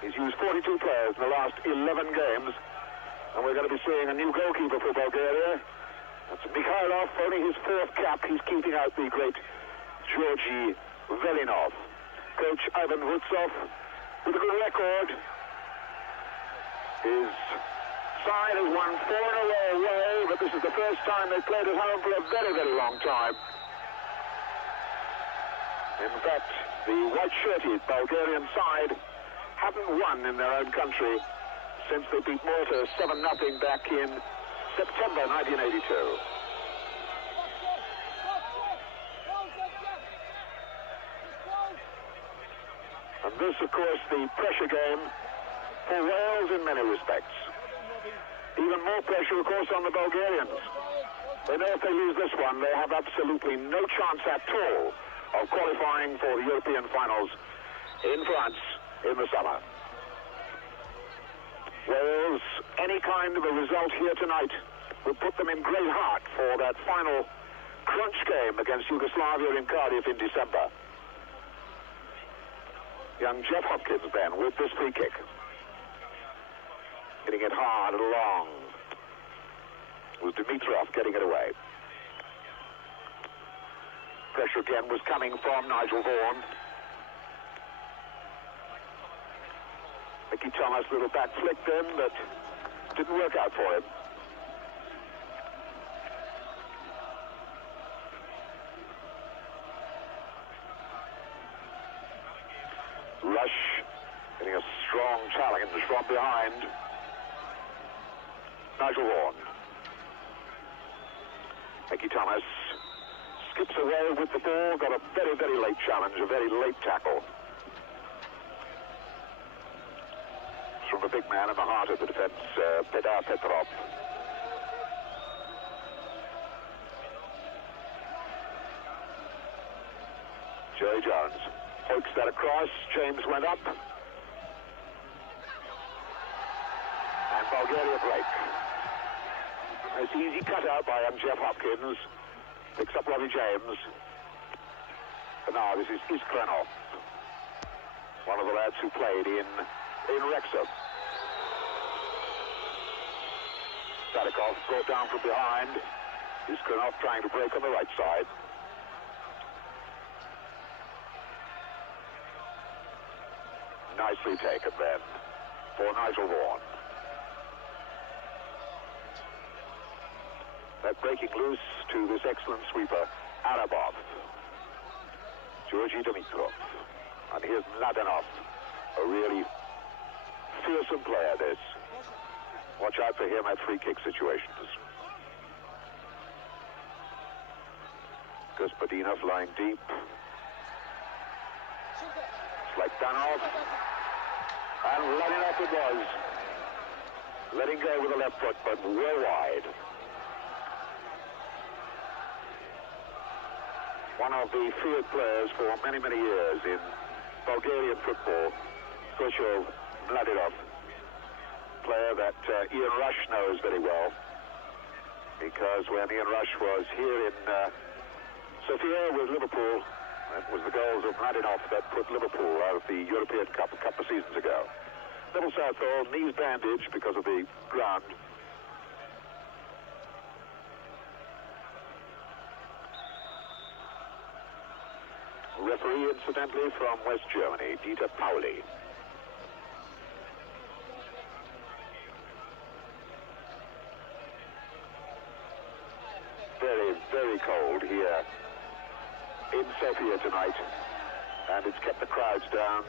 He's used 42 players in the last 11 games, and we're going to be seeing a new goalkeeper for Bulgaria. That's Mihailov, only his fourth cap. He's keeping out the great Georgi Velinov. Coach Ivan Vutsov, with a good record. His side has won 4 in a row away, but this is the first time they've played at home for a very, very long time. In fact, the white-shirted Bulgarian side haven't won in their own country since they beat Malta 7-0 back in September 1982. And this, of course, the pressure game for Wales in many respects. Even more pressure, of course, on the Bulgarians. They know if they lose this one, they have absolutely no chance at all of qualifying for the European finals in France in the summer. Wales, any kind of a result here tonight will put them in great heart for that final crunch game against Yugoslavia in Cardiff in December. Young Jeff Hopkins then with this free kick. Hitting it hard and long. It was Dimitrov getting it away. Pressure again was coming from Nigel Vaughan. Mickey Thomas, little back flick then, but didn't work out for him. Rush, getting a strong challenge from behind. Nigel Vaughan. Mickey Thomas skips away with the ball, got a very, very late challenge, a very late tackle. From a big man in the heart of the defense, Petar Petrov. Jerry Jones hoiks that across, James went up. And Bulgaria break. Nice easy cutout by Jeff Hopkins. Picks up Robbie James. And now this is Iskrenov, one of the lads who played in Wrexham. Sadakov brought down from behind. Iskrenov trying to break on the right side. Nicely taken then for Nigel Vaughan. That breaking loose to this excellent sweeper, Arabov. Georgi Dimitrov. And here's Mladenov, a really fearsome player, this. Watch out for him at free kick situations. Gospodinov lying deep. It's like Danov. And Mladenov it was. Letting go with the left foot, but well wide. One of the feared players for many, many years in Bulgarian football, Stoicho Mladenov, player that Ian Rush knows very well, because when Ian Rush was here in Sofia with Liverpool, it was the goals of Mladenov that put Liverpool out of the European Cup a couple of seasons ago. Double southpaw, knees bandaged because of the ground. Referee, incidentally, from West Germany, Dieter Pauly. Very, very cold here in Sofia tonight, and it's kept the crowds down.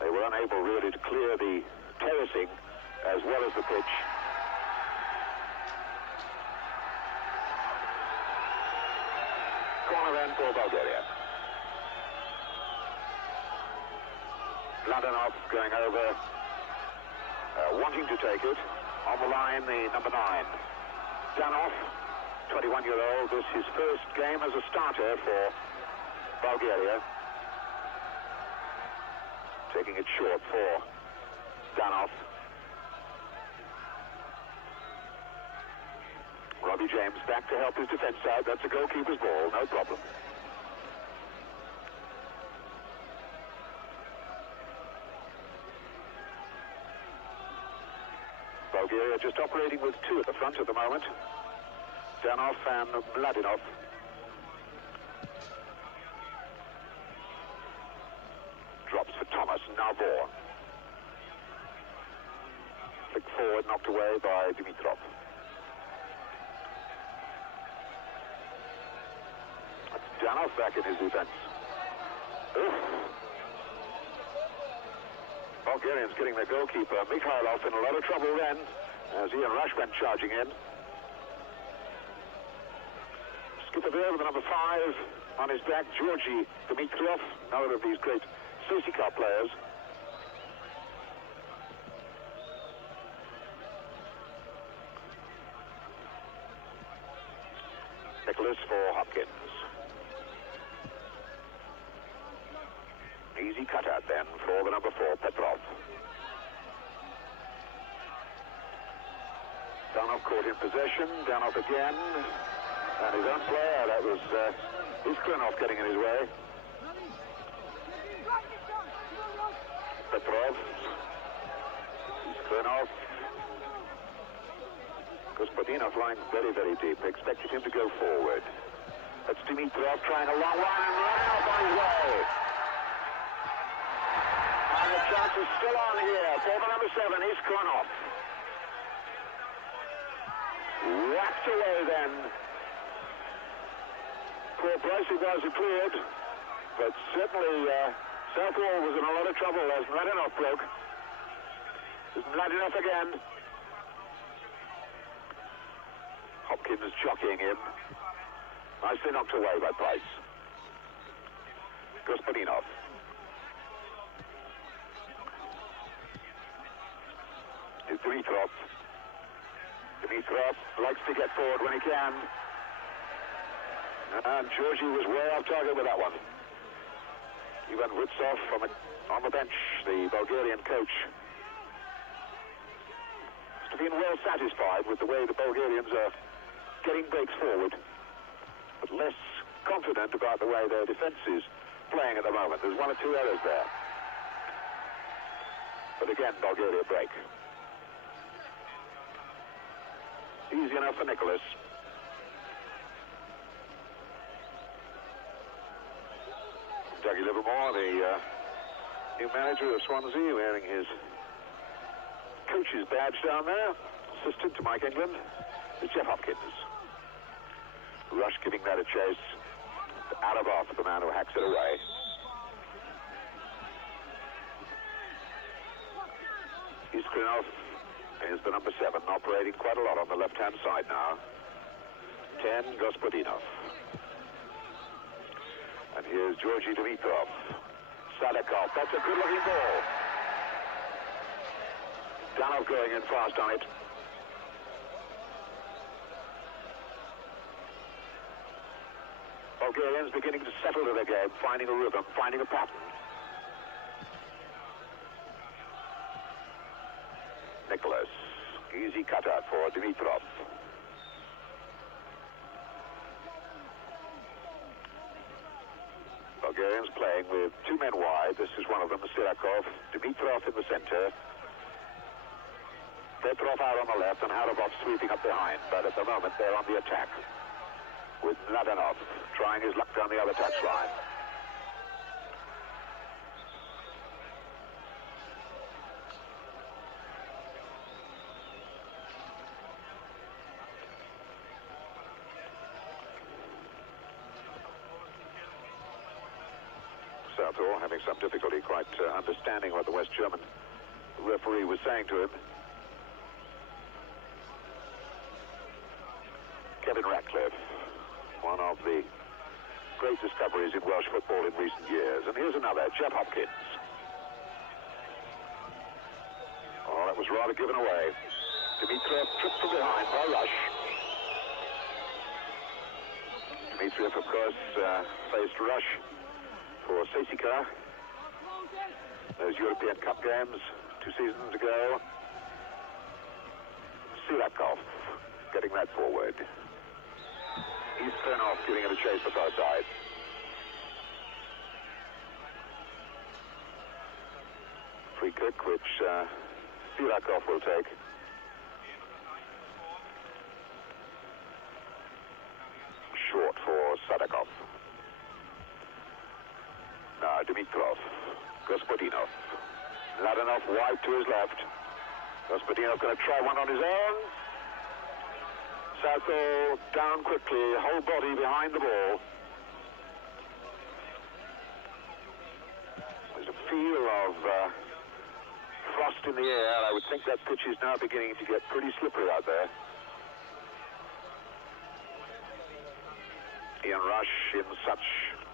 They were unable really to clear the terracing as well as the pitch. Corner then for Bulgaria. Mladenov going over, wanting to take it. On the line, the number 9. Danov, 21-year-old. This is his first game as a starter for Bulgaria. Taking it short for Danov. Robbie James back to help his defense out. That's a goalkeeper's ball, no problem. Bulgaria just operating with two at the front at the moment. Danov and Mladenov. Drops for Thomas, now Vaughan. Flick forward, knocked away by Dimitrov. That's Danov back in his defense. Oof. Bulgarians getting their goalkeeper, Mihailov, in a lot of trouble then, as he and Rush went charging in. Skipper there with the number 5 on his back, Georgi Dimitrov, another of these great Sirakov players. Nicholas for Hopkins. Easy cutout then for the number 4, Petrov. Danov caught in possession, Danov again, and his own player, that was Iskrenov getting in his way. Petrov, Iskrenov. Gospodinov lying very, very deep. Expected him to go forward. That's Dimitrov trying a long one and run out on his way. And the chance is still on here for the number 7, Iskrenov. Whacked away then. Poor Boris was cleared, but certainly Southwall was in a lot of trouble as Mladenov broke. There's Mladenov again. Hopkins jockeying him. Nicely knocked away by Price. Gospodinov. It's Dimitrov. Dimitrov likes to get forward when he can. And Georgi was way off target with that one. Ivan Rutsov on the bench, the Bulgarian coach. Must have been well satisfied with the way the Bulgarians are getting breaks forward, but less confident about the way their defense is playing at the moment. There's one or two errors there. But again, Bulgaria break. Easy enough for Nicholas. Dougie Livermore, the new manager of Swansea, wearing his coach's badge down there. Assistant to Mike England is Jeff Hopkins. Rush giving that a chase. Arabov, the man who hacks it away. Iskrenov is the number 7, operating quite a lot on the left-hand side now. 10, Gospodinov. And here's Georgi Dimitrov. Sadakov, that's a good-looking ball. Danov going in fast on it. Bulgarians beginning to settle to their game, finding a rhythm, finding a pattern. Nicholas, easy cutout for Dimitrov. Bulgarians playing with 2 men wide. This is one of them, Sirakov. Dimitrov in the center. Petrov out on the left and Arabov sweeping up behind. But at the moment they're on the attack, with Mladenov trying his luck down the other touchline. Southall having some difficulty quite understanding what the West German referee was saying to him. Kevin Ratcliffe, one of the great discoveries in Welsh football in recent years. And here's another, Jeff Hopkins. Oh, that was rather given away. Dimitrov tripped from behind by Rush. Dimitrov, of course, faced Rush for Sasika. Those European Cup games 2 seasons ago. Sirakov getting that forward. Iskrenov giving it a chase for both sides. Free kick, which Sirakov will take. Mladenov wide to his left. Gospodinov going to try one on his own. Sasho down quickly, whole body behind the ball. There's a feel of frost in the air. I would think that pitch is now beginning to get pretty slippery out there. Ian Rush in such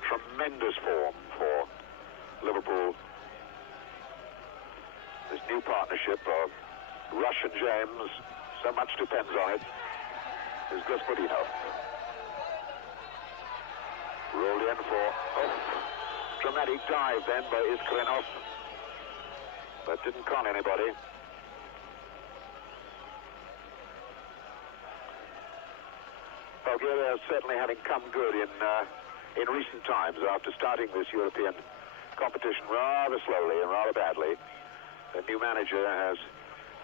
tremendous form for Liverpool. This new partnership of Rush and James, so much depends on it. Is Gospodinov. Rolled in for dramatic dive then by Iskrenov, but didn't con anybody. Bulgaria certainly having come good in recent times after starting this European competition rather slowly and rather badly. The new manager has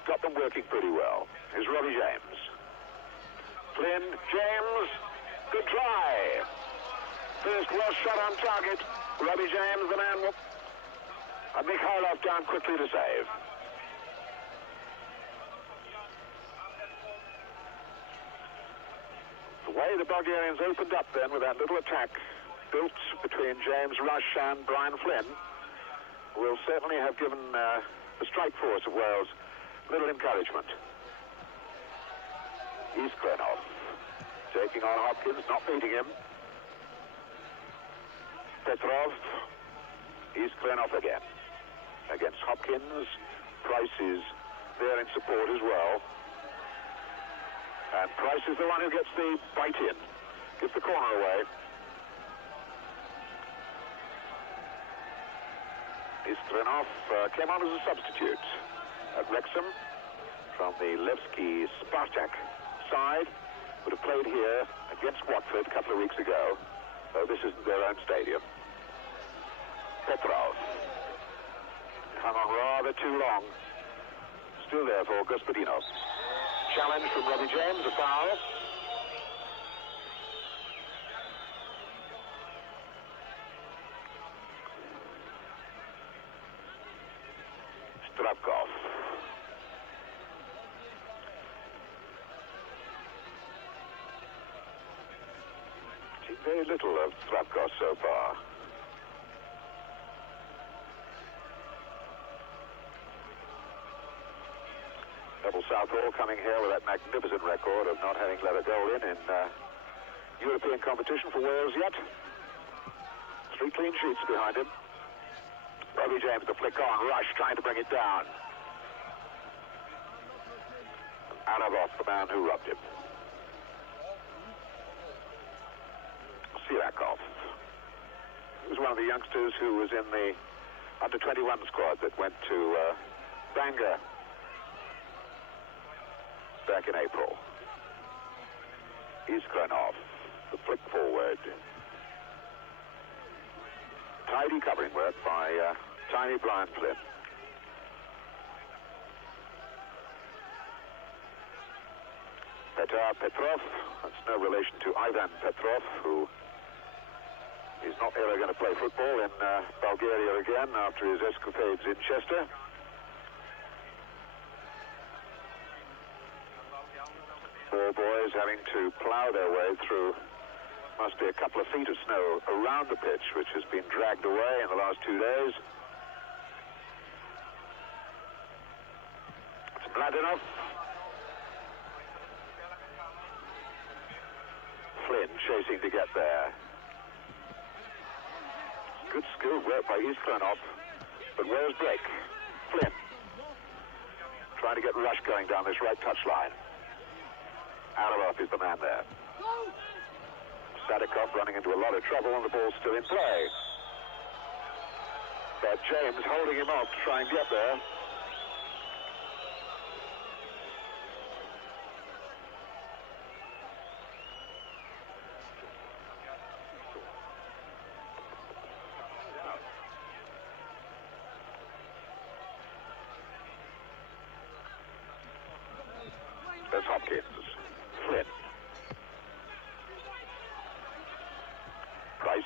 got them working pretty well. Here's Robbie James. Flynn, James, good try. First well shot on target. Robbie James, the man, and Mihailov down quickly to save. The way the Bulgarians opened up then with that little attack built between James Rush and Brian Flynn will certainly have given the strike force of Wales little encouragement. Iskrenov taking on Hopkins, not beating him. Petrov, Iskrenov again. Against Hopkins, Price is there in support as well. And Price is the one who gets the bite in, gets the corner away. Iskrenov came on as a substitute at Wrexham from the Levski Spartak side. Would have played here against Watford a couple of weeks ago, though this isn't their own stadium. Petrov hung on rather too long. Still there for Gospodinov. Challenge from Robbie James, a foul. Zdravkov. Seen very little of Zdravkov so far. Double Southall coming here with that magnificent record of not having let a goal in European competition for Wales yet. 3 clean sheets behind him. Robbie James, the flick on, Rush trying to bring it down. Arabov, the man who robbed him. Sirakov. He was one of the youngsters who was in the under-21 squad that went to Bangor back in April. Iskrenov, the flick forward. Tidy covering work by tiny Brian Flynn. Petar, Petrov, that's no relation to Ivan Petrov, who is not ever going to play football in Bulgaria again after his escapades in Chester. Four boys having to plough their way through, must be a couple of feet of snow around the pitch, which has been dragged away in the last 2 days. It's Mladenov. Flynn chasing to get there. Good skilled work by Iskrenov, but Wales break. Flynn trying to get Rush going down this right touchline. Arabov is the man there. Sadakov running into a lot of trouble and the ball's still in play. But James holding him off to try and get there. There's Hopkins. Flynn. Price.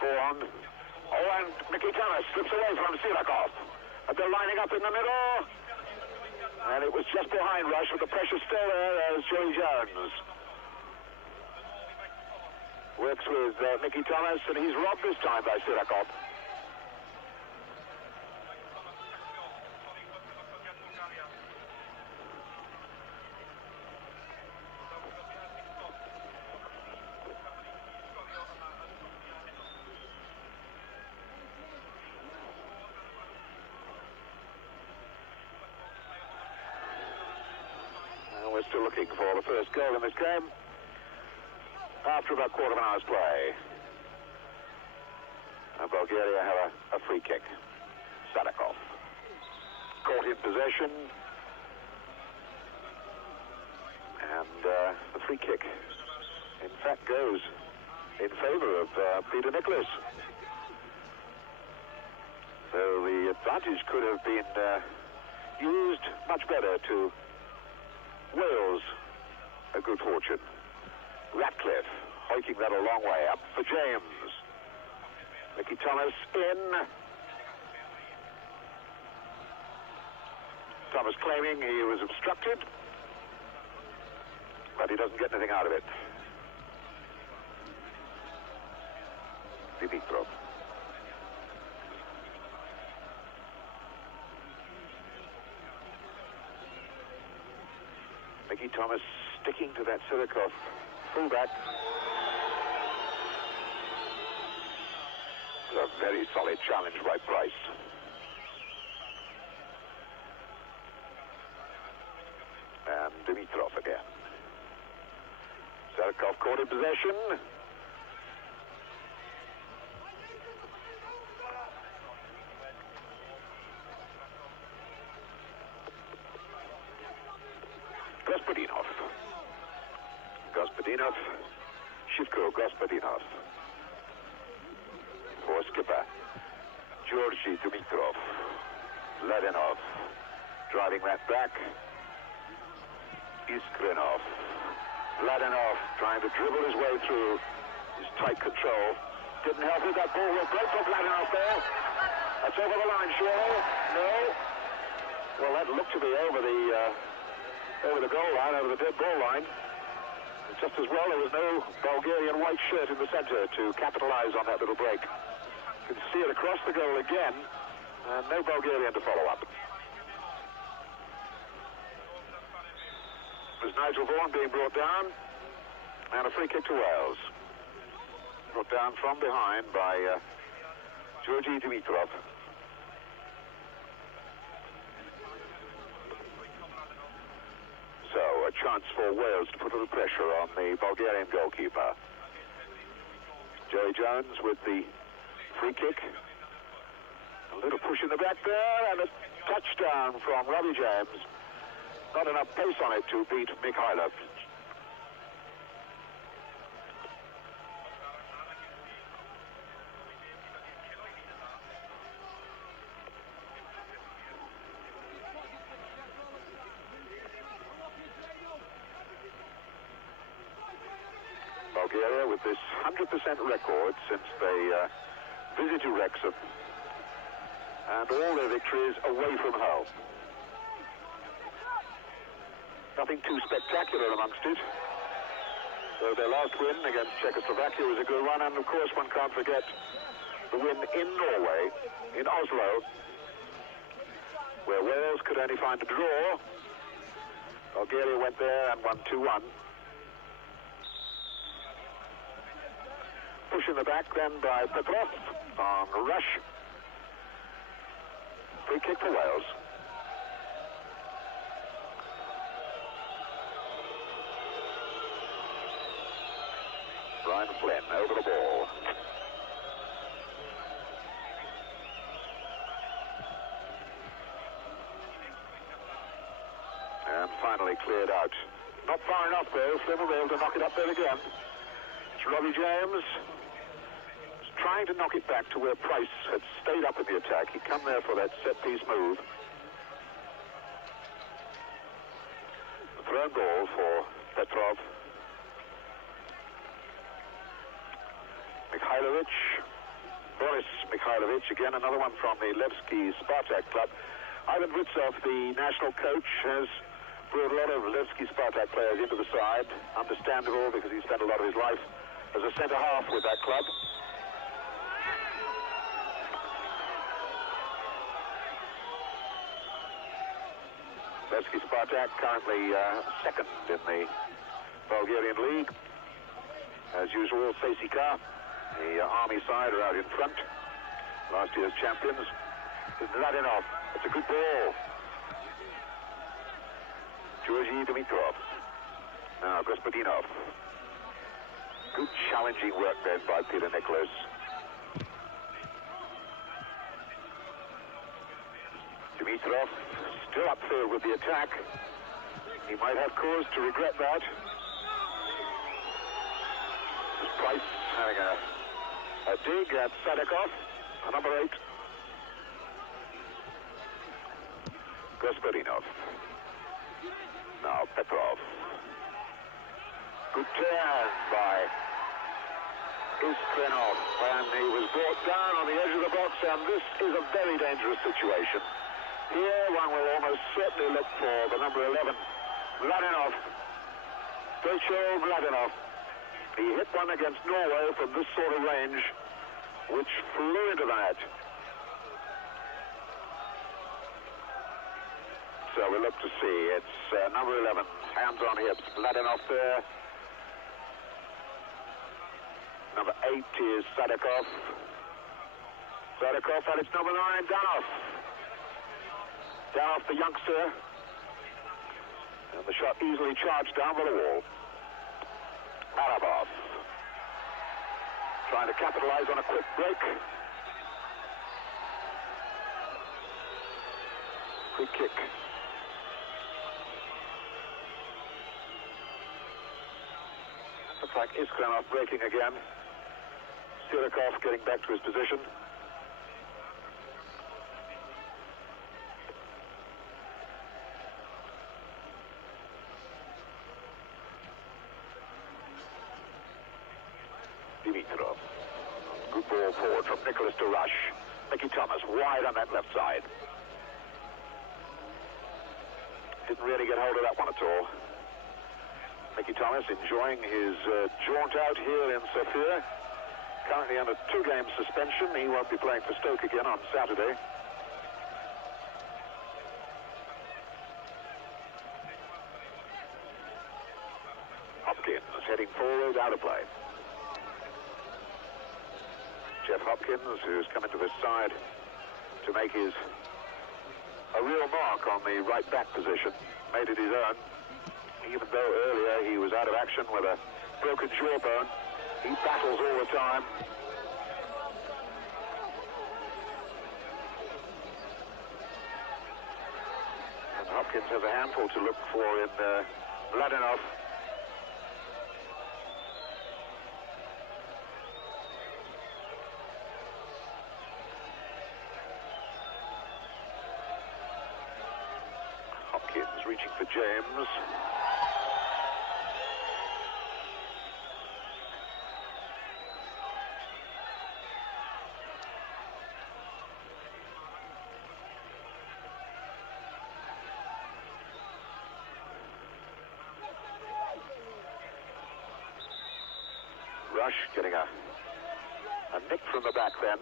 Vaughan. Oh, and Mikitana slips away from Sirakov. And they're lining up in the middle. And it was just behind Rush, with the pressure still there as Joey Jones works with Mickey Thomas, and he's robbed this time by Sirakov. We're still looking for the first goal in this game after about quarter of an hour's play. And Bulgaria have a free kick. Sadakov caught in possession, and the free kick in fact goes in favor of Peter Nicholas. So the advantage could have been used much better to Wales a good fortune. Ratcliffe hoiking that a long way up for James. Mickey Thomas in. Thomas claiming he was obstructed, but he doesn't get anything out of it. Dimitrov. Mickey Thomas sticking to that Sirakov fullback. A very solid challenge by Price. And Dimitrov again. Sirakov caught in possession. Gospodinov, Jivko, Gospodinov. For skipper, Georgi, Dimitrov, Mladenov, driving that back. Iskrenov, Mladenov trying to dribble his way through his tight control. Didn't help with that ball. Will break for Mladenov there. That's over the line, surely. No. Well, that looked to be over the goal line, over the dead ball line. Just as well, there was no Bulgarian white shirt in the center to capitalize on that little break. You can see it across the goal again, and no Bulgarian to follow up. It was Nigel Vaughan being brought down, and a free kick to Wales. Brought down from behind by Georgi Dimitrov. So, a chance for Wales to put a little pressure on the Bulgarian goalkeeper. Joey Jones with the free kick. A little push in the back there, and a touchdown from Robbie James. Not enough pace on it to beat Mihailov. Bulgaria with this 100% record since they visited Wrexham, and all their victories away from home. Nothing too spectacular amongst it. So their last win against Czechoslovakia was a good one, and of course one can't forget the win in Norway, in Oslo, where Wales could only find a draw. Bulgaria went there and won 2-1. Push in the back then by Petrov on Rush. Free kick for Wales. Brian Flynn over the ball. And finally cleared out. Not far enough though. Flynn will be able to knock it up there again. It's Robbie James. Trying to knock it back to where Price had stayed up in the attack. He'd come there for that set-piece move. A thrown ball for Petrov. Mikhailovich Boris Mikhailovich, again another one from the Levski Spartak club. Ivan Vutsov, the national coach, has brought a lot of Levski Spartak players into the side. Understandable, because he spent a lot of his life as a centre-half with that club. Levski Spartak currently second in the Bulgarian league. As usual, Sasika, the army side, are out in front. Last year's champions. Mladenov. It's a good ball. Georgi Dimitrov. Now Gospodinov. Good challenging work then by Peter Nicholas. Dimitrov still upfield with the attack. He might have cause to regret that. Price having a dig at Sadakov, number 8. Gospodinov. Now Petrov. Good turn by Iskrenov, and he was brought down on the edge of the box, and this is a very dangerous situation. Here one will almost certainly look for the number 11, Mladenov. Stoicho Mladenov. He hit one against Norway from this sort of range, which flew into the net. So we look to see. It's number 11, hands on hips. Mladenov there. Number 8 is Sadakov. Sadakov, and it's number 9, Danov. Danov, the youngster. And the shot easily charged down by the wall. Arabov. Trying to capitalize on a quick break. Quick kick. Looks like Iskrenov breaking again. Sirakov getting back to his position. Dimitrov. Good ball forward from Nicholas to Rush. Mickey Thomas wide on that left side. Didn't really get hold of that one at all. Mickey Thomas enjoying his jaunt out here in Sofia. Currently under 2-game suspension. He won't be playing for Stoke again on Saturday. Hopkins heading forward, out of play. Jeff Hopkins, who's come into this side to make a real mark on the right back position, made it his own. Even though earlier he was out of action with a broken jawbone, he battles all the time. And Hopkins has a handful to look for in Mladenov. Reaching for James. Rush getting a nick from the back then.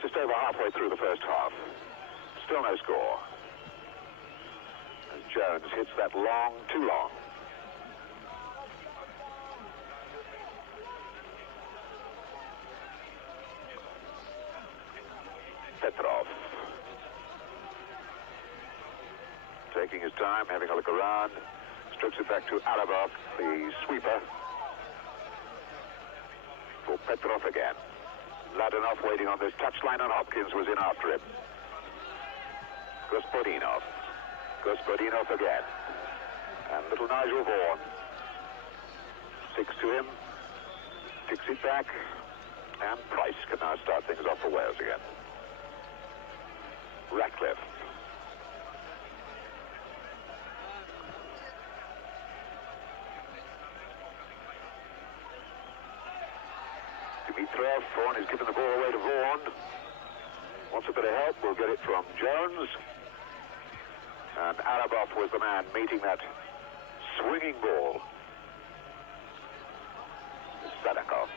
Just over halfway through the first half. Still no score. And Jones hits that long, too long. Petrov. Taking his time, having a look around. Strokes it back to Arabov, the sweeper. For Petrov again. Mladenov waiting on this touchline, and Hopkins was in after him. Gospodinov. Gospodinov again. And little Nigel Vaughan. Sticks to him. Kicks it back. And Price can now start things off for Wales again. Ratcliffe. Dimitrov. Vaughan is giving the ball away to Vaughan. Wants a bit of help, we'll get it from Jones. And Arabov was the man meeting that swinging ball. Sadakov.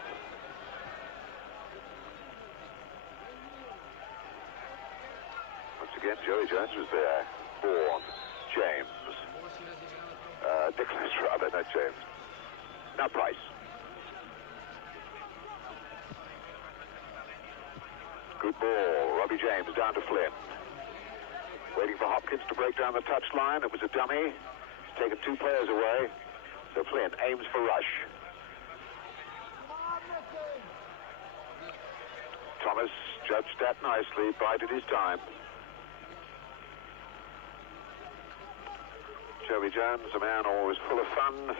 Once again, Joey Jones was there. Vaughan, James. Nicholas rather, not James. Now Price. Good ball. Robbie James down to Flynn. Waiting for Hopkins to break down the touchline. It was a dummy. He's taken two players away. So Flynn aims for Rush. Thomas judged that nicely, bided his time. Joey Jones, a man always full of fun,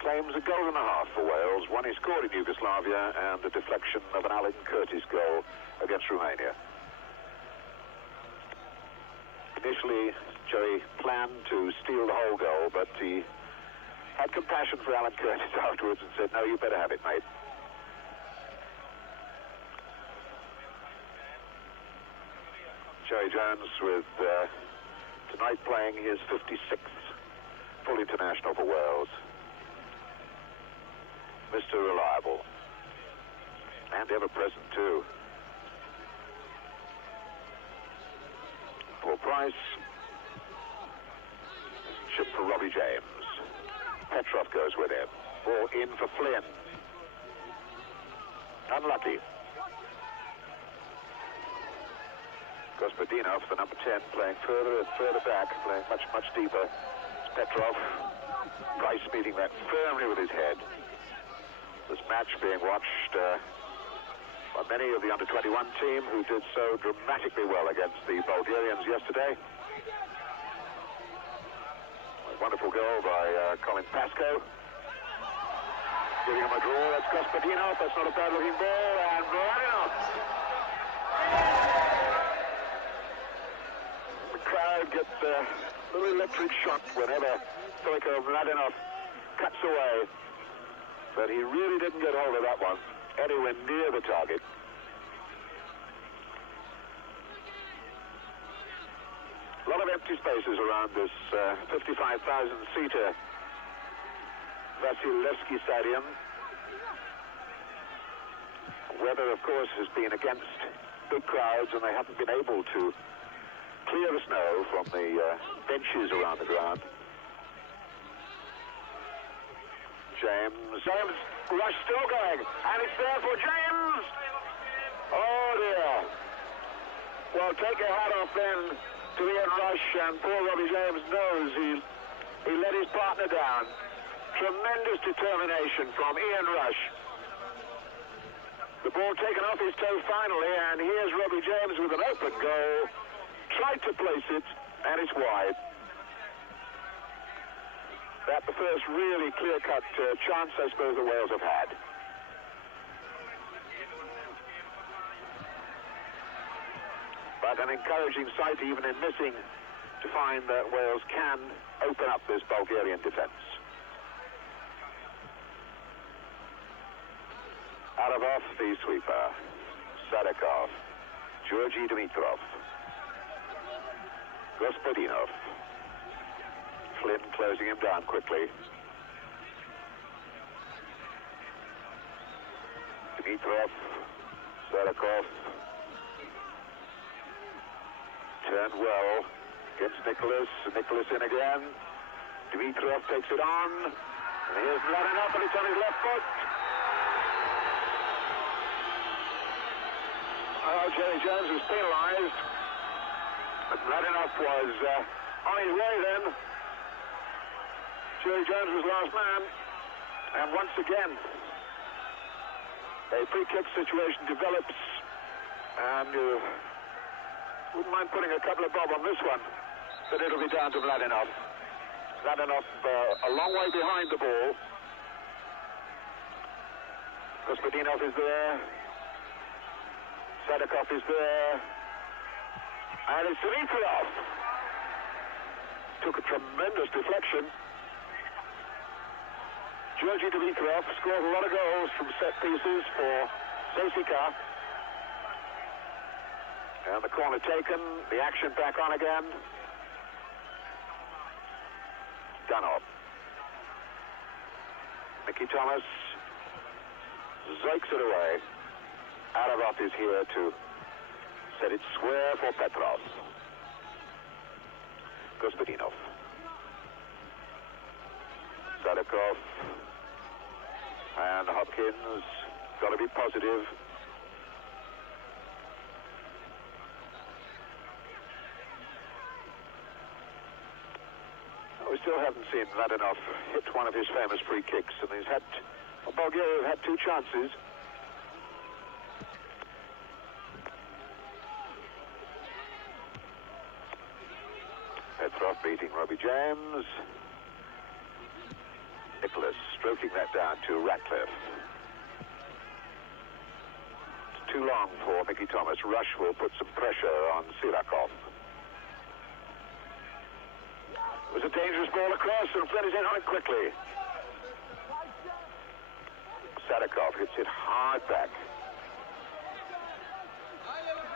claims a goal and a half for Wales. One he scored in Yugoslavia and the deflection of an Alan Curtis goal against Romania. Initially, Joey planned to steal the whole goal, but he had compassion for Alan Curtis afterwards and said, no, you better have it, mate. Joey Jones with tonight playing his 56th full international for Wales. Mr. Reliable. And ever-present, too. For Price. Chip for Robbie James. Petrov goes with him. Ball in for Flynn. Unlucky. Gospodinov, the number 10, playing further and further back, playing much, much deeper. It's Petrov. Price meeting that firmly with his head. This match being watched by many of the under-21 team who did so dramatically well against the Bulgarians yesterday. A wonderful goal by Colin Pascoe. Giving him a draw, that's Gospodinov. That's not a bad-looking ball, and Mladenov. The crowd gets a little electric shock whenever Stoicho Mladenov cuts away. But he really didn't get hold of that one anywhere near the target. A lot of empty spaces around this 55,000-seater Vasil Levski Stadium. Weather, of course, has been against big crowds, and they haven't been able to clear the snow from the benches around the ground. James, Rush still going, and it's there for James! Oh dear. Well, take your hat off then to Ian Rush, and poor Robbie James knows he let his partner down. Tremendous determination from Ian Rush. The ball taken off his toe finally, and here's Robbie James with an open goal. Tried to place it, and it's wide. That's the first really clear-cut chance, I suppose, the Wales have had. But an encouraging sight, even in missing, to find that Wales can open up this Bulgarian defence. Arabov, the sweeper. Sadakov. Georgi Dimitrov. Gospodinov. Flynn closing him down quickly. Dimitrov, Sadakov. Turned well against Nicholas. Nicholas in again. Dimitrov takes it on. And here's Mladenov, and it's on his left foot. Joey Jones was penalised. But Mladenov was on his way then. Joey Jones was last man, and once again, a free kick situation develops, and you wouldn't mind putting a couple of bob on this one, but it'll be down to Mladenov. Mladenov a long way behind the ball. Gospodinov is there. Sadakov is there. And it's Dimitrov. Took a tremendous deflection. Georgi Dimitrov scored a lot of goals from set pieces for Sasika. And the corner taken, the action back on again. Danov. Mickey Thomas zoiks it away. Arabov is here to set it square for Petrov. Gospodinov. Sadakov. And Hopkins, got to be positive. We still haven't seen Mladenov hit one of his famous free kicks, and he's had, well, Bulgaria have had 2 chances. Petrov beating Robbie James. Nicholas stroking that down to Ratcliffe. It's too long for Mickey Thomas. Rush will put some pressure on Sirakov. It was a dangerous ball across, and Flynn is in on it quickly. Sadakov hits it hard back.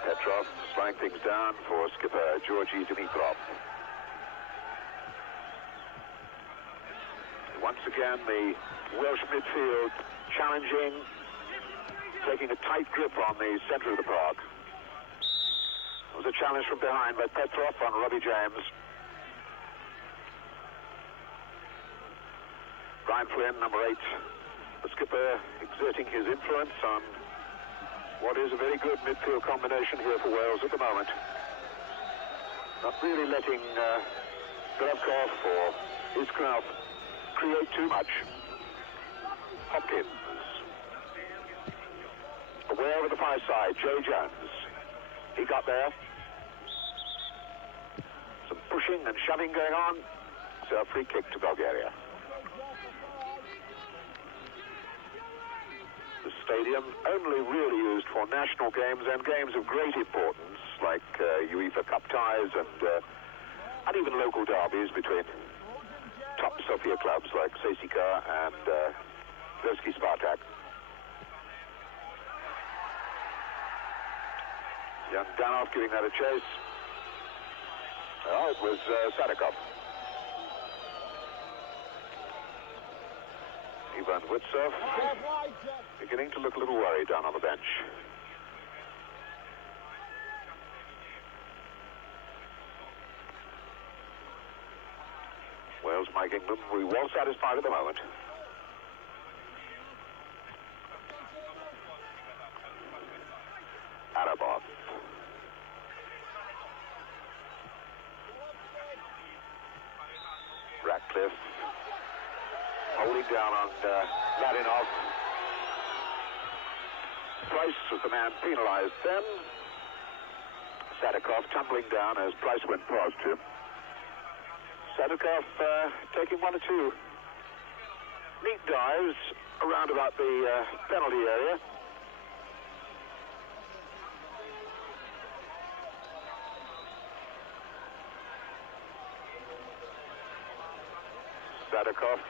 Petrov slowing things down for skipper Georgi Dimitrov. Once again, the Welsh midfield challenging, taking a tight grip on the centre of the park. It was a challenge from behind by Petrov on Robbie James. Brian Flynn, number 8, the skipper, exerting his influence on what is a very good midfield combination here for Wales at the moment. Not really letting Zdravkov or Iskrenov create too much. Hopkins. Away over the far side, Joe Jones. He got there. Some pushing and shoving going on. So a free kick to Bulgaria. The stadium only really used for national games and games of great importance, like UEFA Cup ties and even local derbies between top Sofia clubs like Sasika and Levski Spartak. Young Danov giving that a chase. Oh, it was Sadakov. Ivan Wutsov beginning to look a little worried down on the bench. Wales Mike England, we well satisfied at the moment. Arabov. Ratcliffe. Holding down on Mladenov. Price was the man penalized then. Sadakov tumbling down as Price went past him. Sadakov taking 1 or 2 neat dives around about the penalty area. Sadakov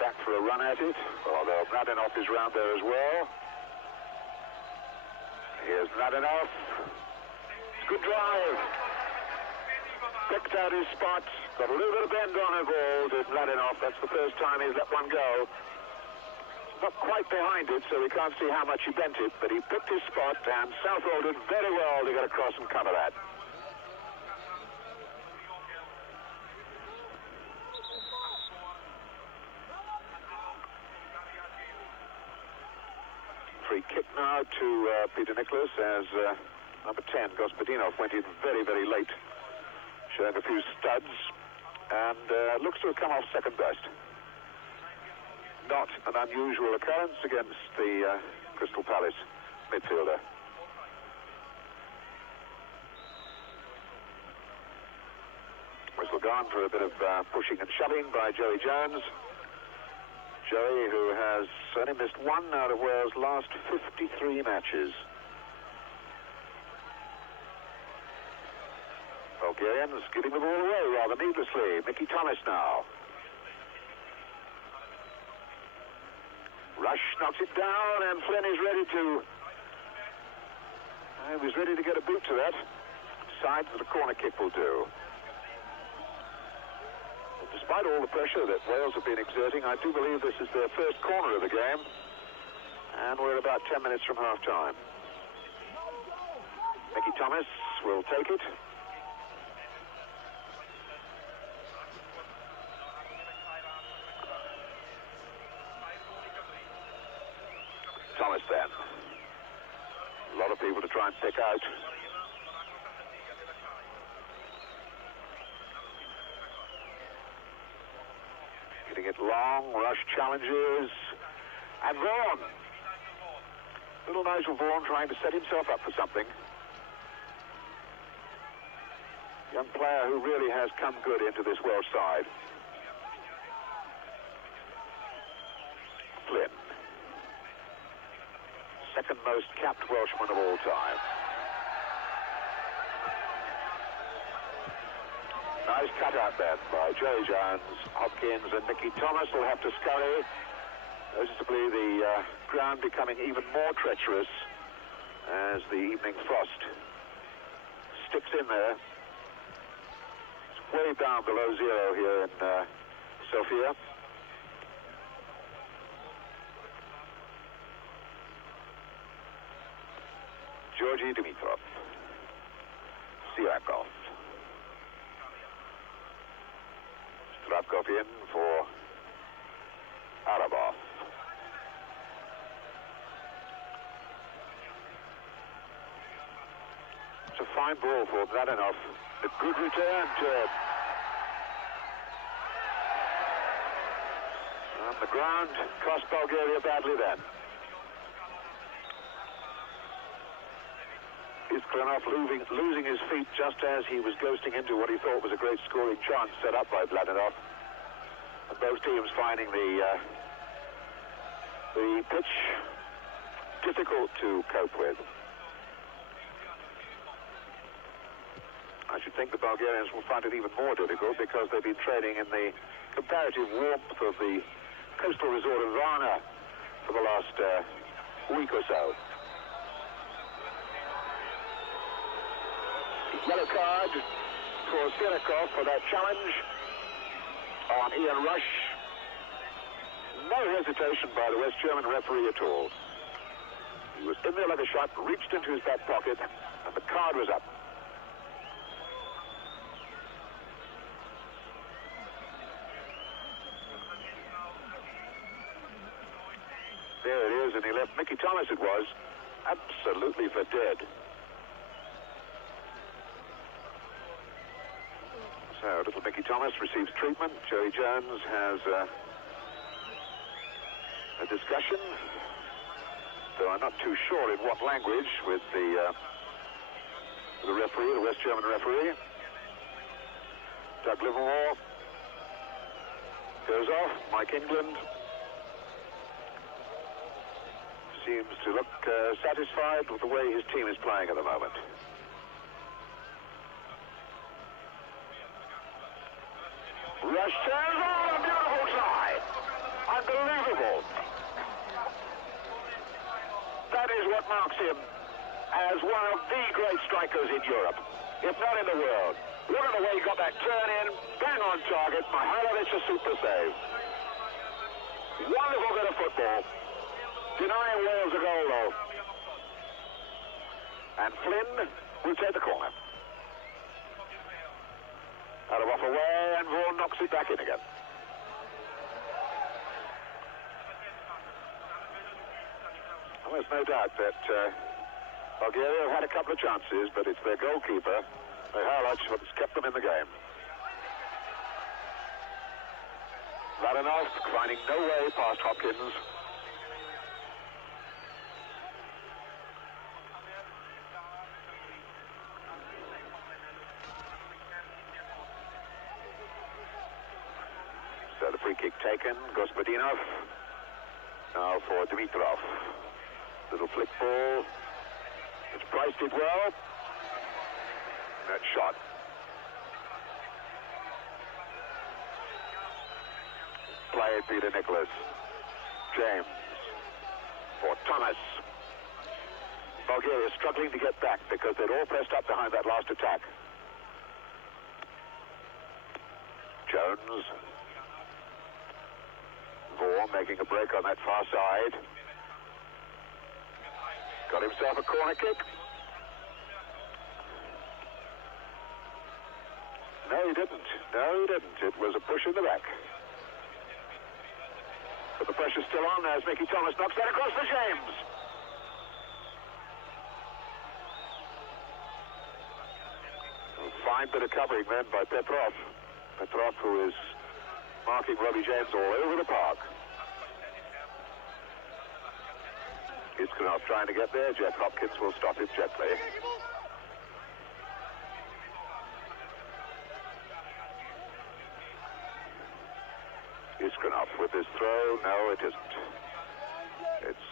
back for a run at it, although Mladenov is round there as well. Here's Mladenov. It's a good drive. Picked out his spot. Got a little bit of bend on her ball to Mladenov. That's the first time he's let one go. Not quite behind it, so we can't see how much he bent it, but he picked his spot and south-rolled it very well to get across and cover that. Free kick now to Peter Nicholas as number 10, Gospodinov, went in very, very late, showing a few studs, and looks to have come off second best. Not an unusual occurrence against the Crystal Palace midfielder. Whistle gone for a bit of pushing and shoving by Joey Jones. Joey, who has only missed 1 out of Wales' last 53 matches. Bulgarians giving the ball away rather needlessly. Mickey Thomas now. down, and Flynn is ready to... He was ready to get a boot to that. Decides that a corner kick will do. Despite all the pressure that Wales have been exerting, I do believe this is their first corner of the game. And we're about 10 minutes from half-time. Mickey Thomas will take it. Thomas then. A lot of people to try and pick out. Getting it long, rush challenges. And Vaughan. Little Nigel Vaughan trying to set himself up for something. Young player who really has come good into this Welsh side. Flynn. Second most capped Welshman of all time. Nice cut out then by Joey Jones. Hopkins and Mickey Thomas will have to scurry. Noticeably the ground becoming even more treacherous as the evening frost sticks in there. It's way down below zero here in Sofia. Georgi Dimitrov. Sirakov. Zdravkov in for Arabov. It's a fine ball for Mladenov. A good return to... And the ground cost Bulgaria badly then. Iskrenov losing his feet just as he was ghosting into what he thought was a great scoring chance set up by Mladenov. And both teams finding the pitch difficult to cope with. I should think the Bulgarians will find it even more difficult because they've been training in the comparative warmth of the coastal resort of Varna for the last week or so. Yellow card for Sirakov for that challenge on Ian Rush. No hesitation by the West German referee at all. He was in there like a shot, reached into his back pocket, and the card was up. There it is, and he left Mickey Thomas, it was, absolutely for dead. So, little Mickey Thomas receives treatment. Joey Jones has a discussion, though I'm not too sure in what language, with the referee, the West German referee. Doug Livermore goes off. Mike England seems to look satisfied with the way his team is playing at the moment. Rush turns on, a beautiful try. Unbelievable. That is what marks him as one of the great strikers in Europe, if not in the world. Look at the way he got that turn in, bang on target. Mihailov, a super save. Wonderful bit of football. Denying Wales a goal, though. And Flynn will take the corner. Arabov away, and Vaughan knocks it back in again. Well, there's no doubt that Bulgaria have had a couple of chances, but it's their goalkeeper, Mihailov, that's kept them in the game. Mladenov finding no way past Hopkins. So the free kick taken, Gospodinov. Now for Dimitrov. Little flick ball. It's priced it well. That shot. Play it, Peter Nicholas. James. Thomas. Bulgaria struggling to get back because they'd all pressed up behind that last attack. Jones. Vaughan making a break on that far side. Got himself a corner kick. No, he didn't. No, he didn't. It was a push in the back. But the pressure's still on as Mickey Thomas knocks that across for James. Fine bit of covering then by Petrov. Petrov, who is marking Robbie James all over the park. Iskrenov trying to get there. Jeff Hopkins will stop him gently. Iskrenov with his throw. No, it isn't. It's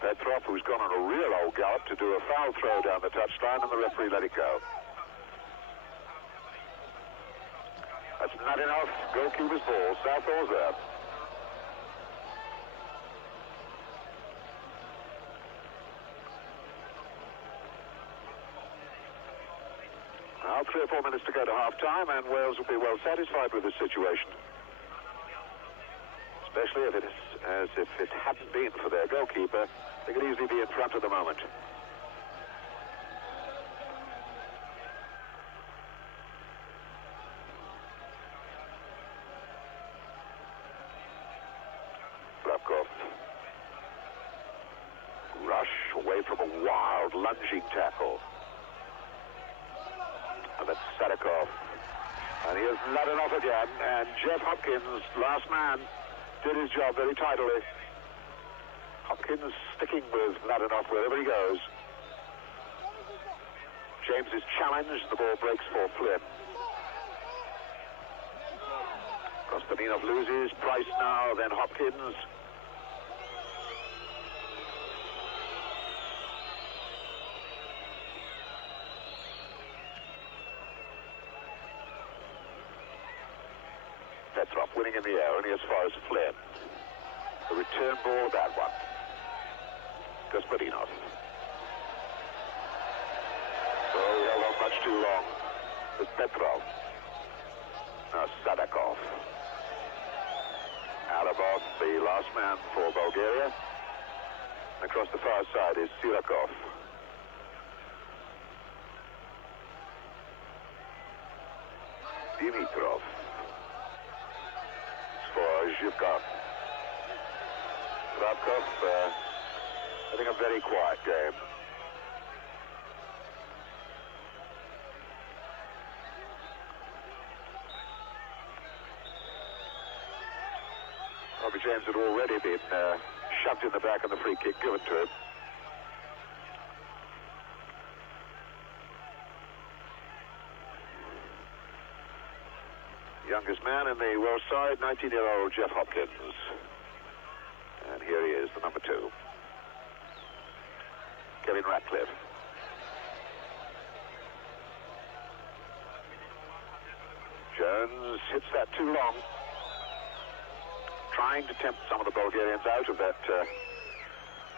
Petrov, who's gone on a real old gallop to do a foul throw down the touchline, and the referee let it go. That's Mladenov, goalkeeper's ball. Southall's there. Now 3 or 4 minutes to go to half-time, and Wales will be well satisfied with this situation. Especially if it is as if it hadn't been for their goalkeeper, they could easily be in front at the moment. Zdravkov. Rush away from a wild lunging tackle. And that's Sadakov. And here's Mladenov again, and Jeff Hopkins, last man, did his job very tidily. Hopkins sticking with Mladenov wherever he goes. James is challenged, the ball breaks for Flynn. Gospodinov loses, Price now, then Hopkins. Petrov winning in the air, only as far as Flynn. The return ball, a bad one. Gospodinov. Oh, he held on much too long. With Petrov. Now Sadakov. Arabov, the last man for Bulgaria. Across the far side is Sirakov. Dimitrov. For Jivko. Zdravkov, having a very quiet game. Robbie James had already been shoved in the back and the free kick given to him. Youngest man in the Welsh side, 19-year-old Jeff Hopkins. And here he is, the number 2. Kevin Ratcliffe. Jones hits that too long. Trying to tempt some of the Bulgarians out of that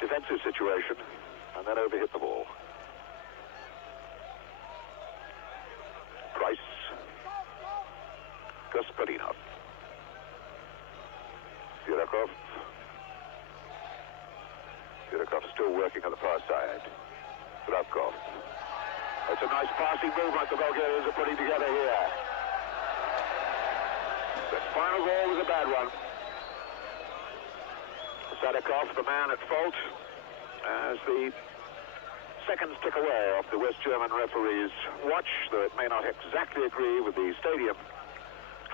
defensive situation, and then overhit the ball. Price. Gospodinov. Sirakov. Sirakov still working on the far side. Zdravkov. That's a nice passing movement the Bulgarians are putting together here. The final ball was a bad one. Sadakov, the man at fault, as the seconds tick away off the West German referee's watch, though it may not exactly agree with the stadium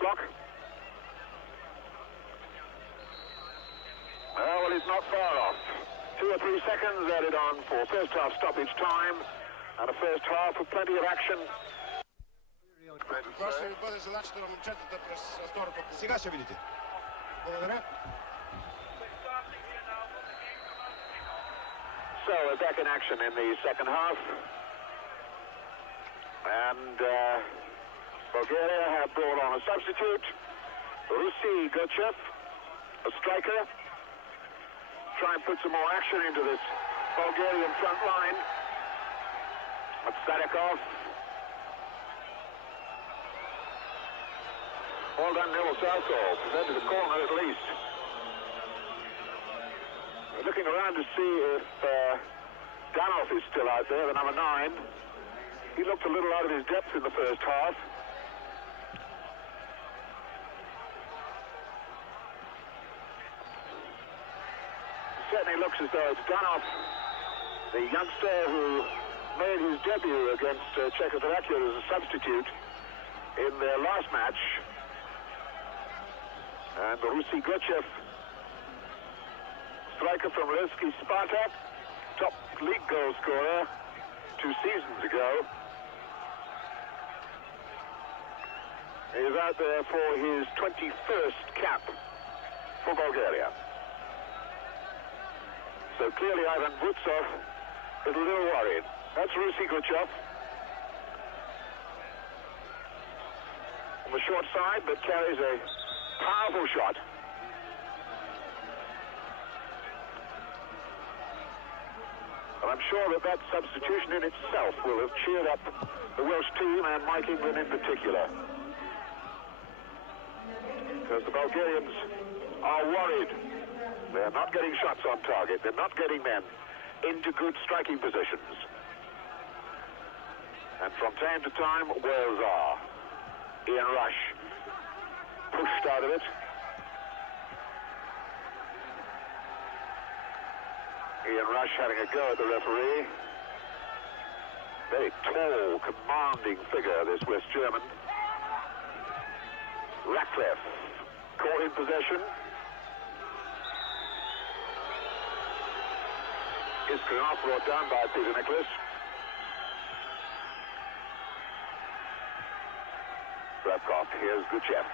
clock. Well, he's not far off. 2 or 3 seconds added on for first half stoppage time, and a first half with plenty of action. So we're back in action in the second half, and Bulgaria have brought on a substitute, Rusi Gochev, a striker, try and put some more action into this Bulgarian front line. That's Sadakov. Well done, Nikolai. Presented to the corner at least. We're looking around to see if Danov is still out there, the number 9. He looked a little out of his depth in the first half. Certainly looks as though it's Danov, the youngster who made his debut against Czechoslovakia as a substitute in their last match. And Rusi Gochev, striker from Levski Sparta, top league goal scorer 2 seasons ago, is out there for his 21st cap for Bulgaria. So clearly Ivan Vutsov is a little worried. That's Rusi Gochev. On the short side, but carries a powerful shot. And I'm sure that that substitution in itself will have cheered up the Welsh team and Mike England in particular. Because the Bulgarians are worried. They're not getting shots on target. They're not getting men into good striking positions. And from time to time, Wales are. Ian Rush pushed out of it. Ian Rush having a go at the referee. Very tall, commanding figure, this West German. Ratcliffe caught in possession. Iskrenov brought down by Peter Nicholas. Zdravkov, here's Gochev.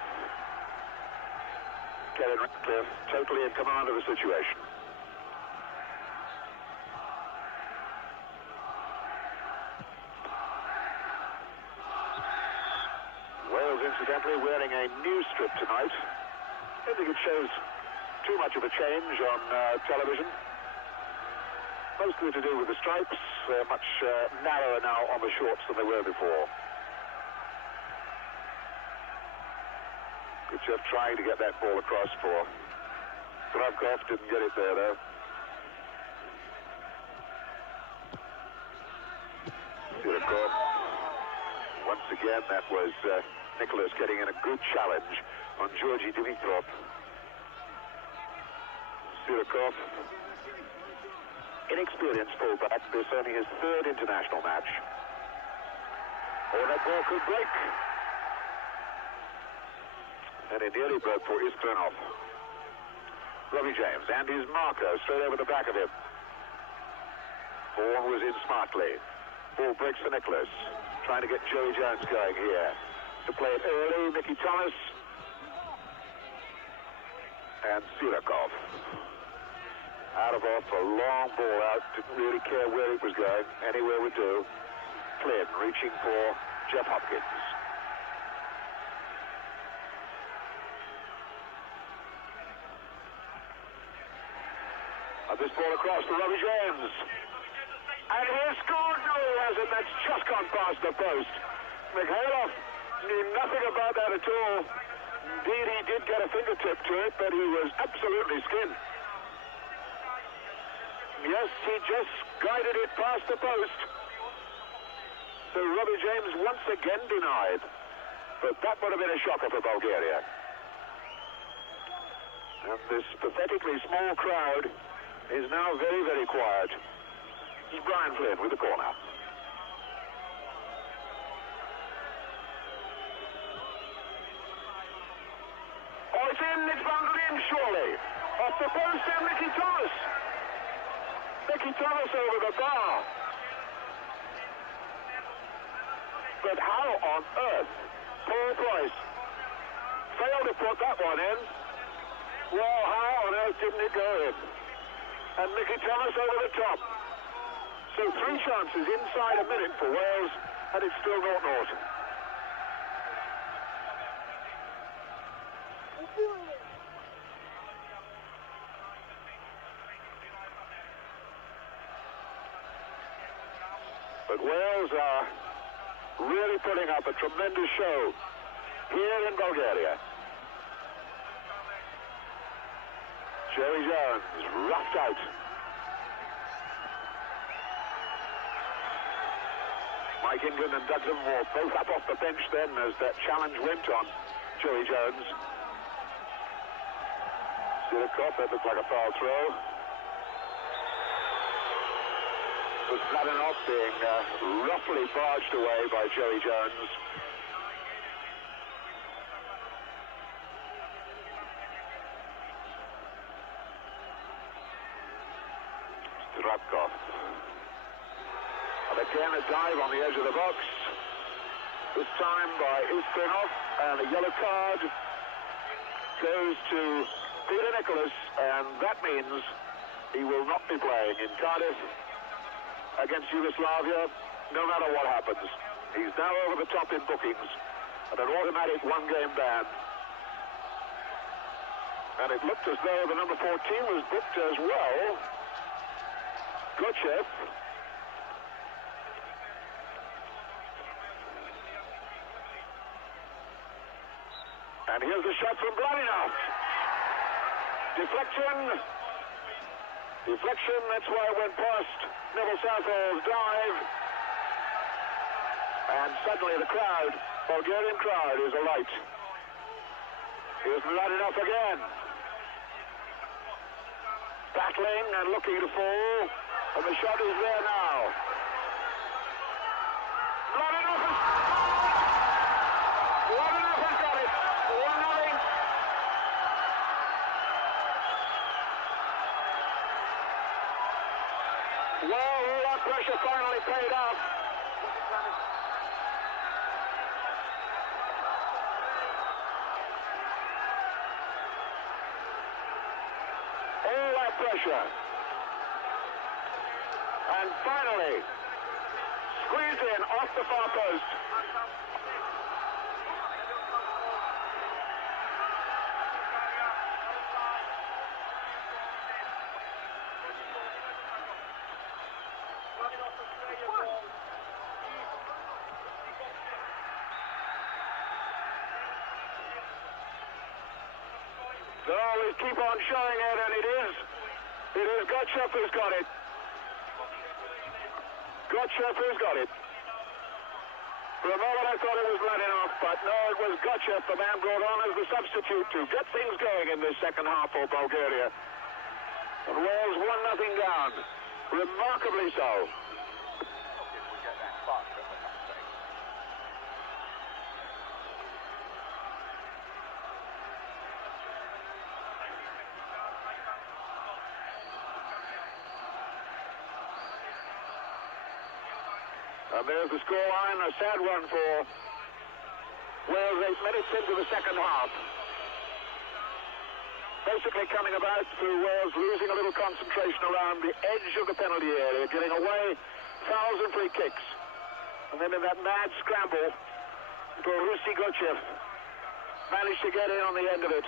Kevin Ratcliffe totally in command of the situation. Wales, incidentally, wearing a new strip tonight. I don't think it shows too much of a change on television. Mostly to do with the stripes. They're much narrower now on the shorts than they were before. Gochev trying to get that ball across for Zdravkov. Didn't get it there, though. Sirakov. Once again, that was Nicholas getting in a good challenge on Georgi Dimitrov. Sirakov, inexperienced fullback. This only his 3rd international match. Oh, that ball could break. And it nearly broke for Iskrenov. Robbie James and his marker straight over the back of him. Ball was in smartly. Ball breaks for Nicholas. Trying to get Joey Jones going here. To play it early, Mickey Thomas. And Sirakov. Arabov, a long ball out. Didn't really care where it was going. Anywhere would do. Flynn reaching for Jeff Hopkins. This ball across to Robbie James. And he scored. No, he hasn't. That's just gone past the post. Mihailov knew nothing about that at all. Indeed, he did get a fingertip to it, but he was absolutely skinned. Yes, he just guided it past the post. So Robbie James once again denied. But that would have been a shocker for Bulgaria. And this pathetically small crowd is now very, very quiet. It's Brian Flynn with the corner. Oh, it's in, it's bundled in, surely. Off the post and Mickey Thomas. Mickey Thomas over the bar. But how on earth Paul Price failed to put that one in? Well, how on earth didn't it go in? And Mickey Thomas over the top. So 3 chances inside a minute for Wales, and it's still 0-0. But Wales are really putting up a tremendous show here in Bulgaria. Jerry Jones, roughed out. Mike England and Douglas Moore both up off the bench then as that challenge went on Jerry Jones. Sirakov, that looked like a foul throw. With Mladenov being roughly barged away by Jerry Jones. Zdravkov. And again a dive on the edge of the box. This time by Iskrenov, and a yellow card goes to Peter Nicholas, and that means he will not be playing in Cardiff against Yugoslavia, no matter what happens. He's now over the top in bookings, and an automatic one-game ban. And it looked as though the number 14 was booked as well. Gochev. And here's the shot from Mladenov. Deflection. Deflection, that's why it went past Neville Southall's dive. And suddenly the crowd, Bulgarian crowd, is alight. Here's Mladenov again. Battling and looking to fall. And the shot is there now. Mladenov has got it. 1-0. Well, all that pressure finally paid off. All that pressure. And finally, squeezed in off the far post. They'll always keep on showing it, and it is Gochev who's got it. Gochev who's got it. For a moment I thought it was Mladenov, but no, it was Gochev, the man brought on as the substitute to get things going in this second half for Bulgaria. And Wales 1-0 down. Remarkably so. And there's the scoreline, a sad one for Wales 8 minutes into the second half. Basically coming about through Wales losing a little concentration around the edge of the penalty area, giving away fouls and free kicks. And then in that mad scramble, Rusi Gochev managed to get in on the end of it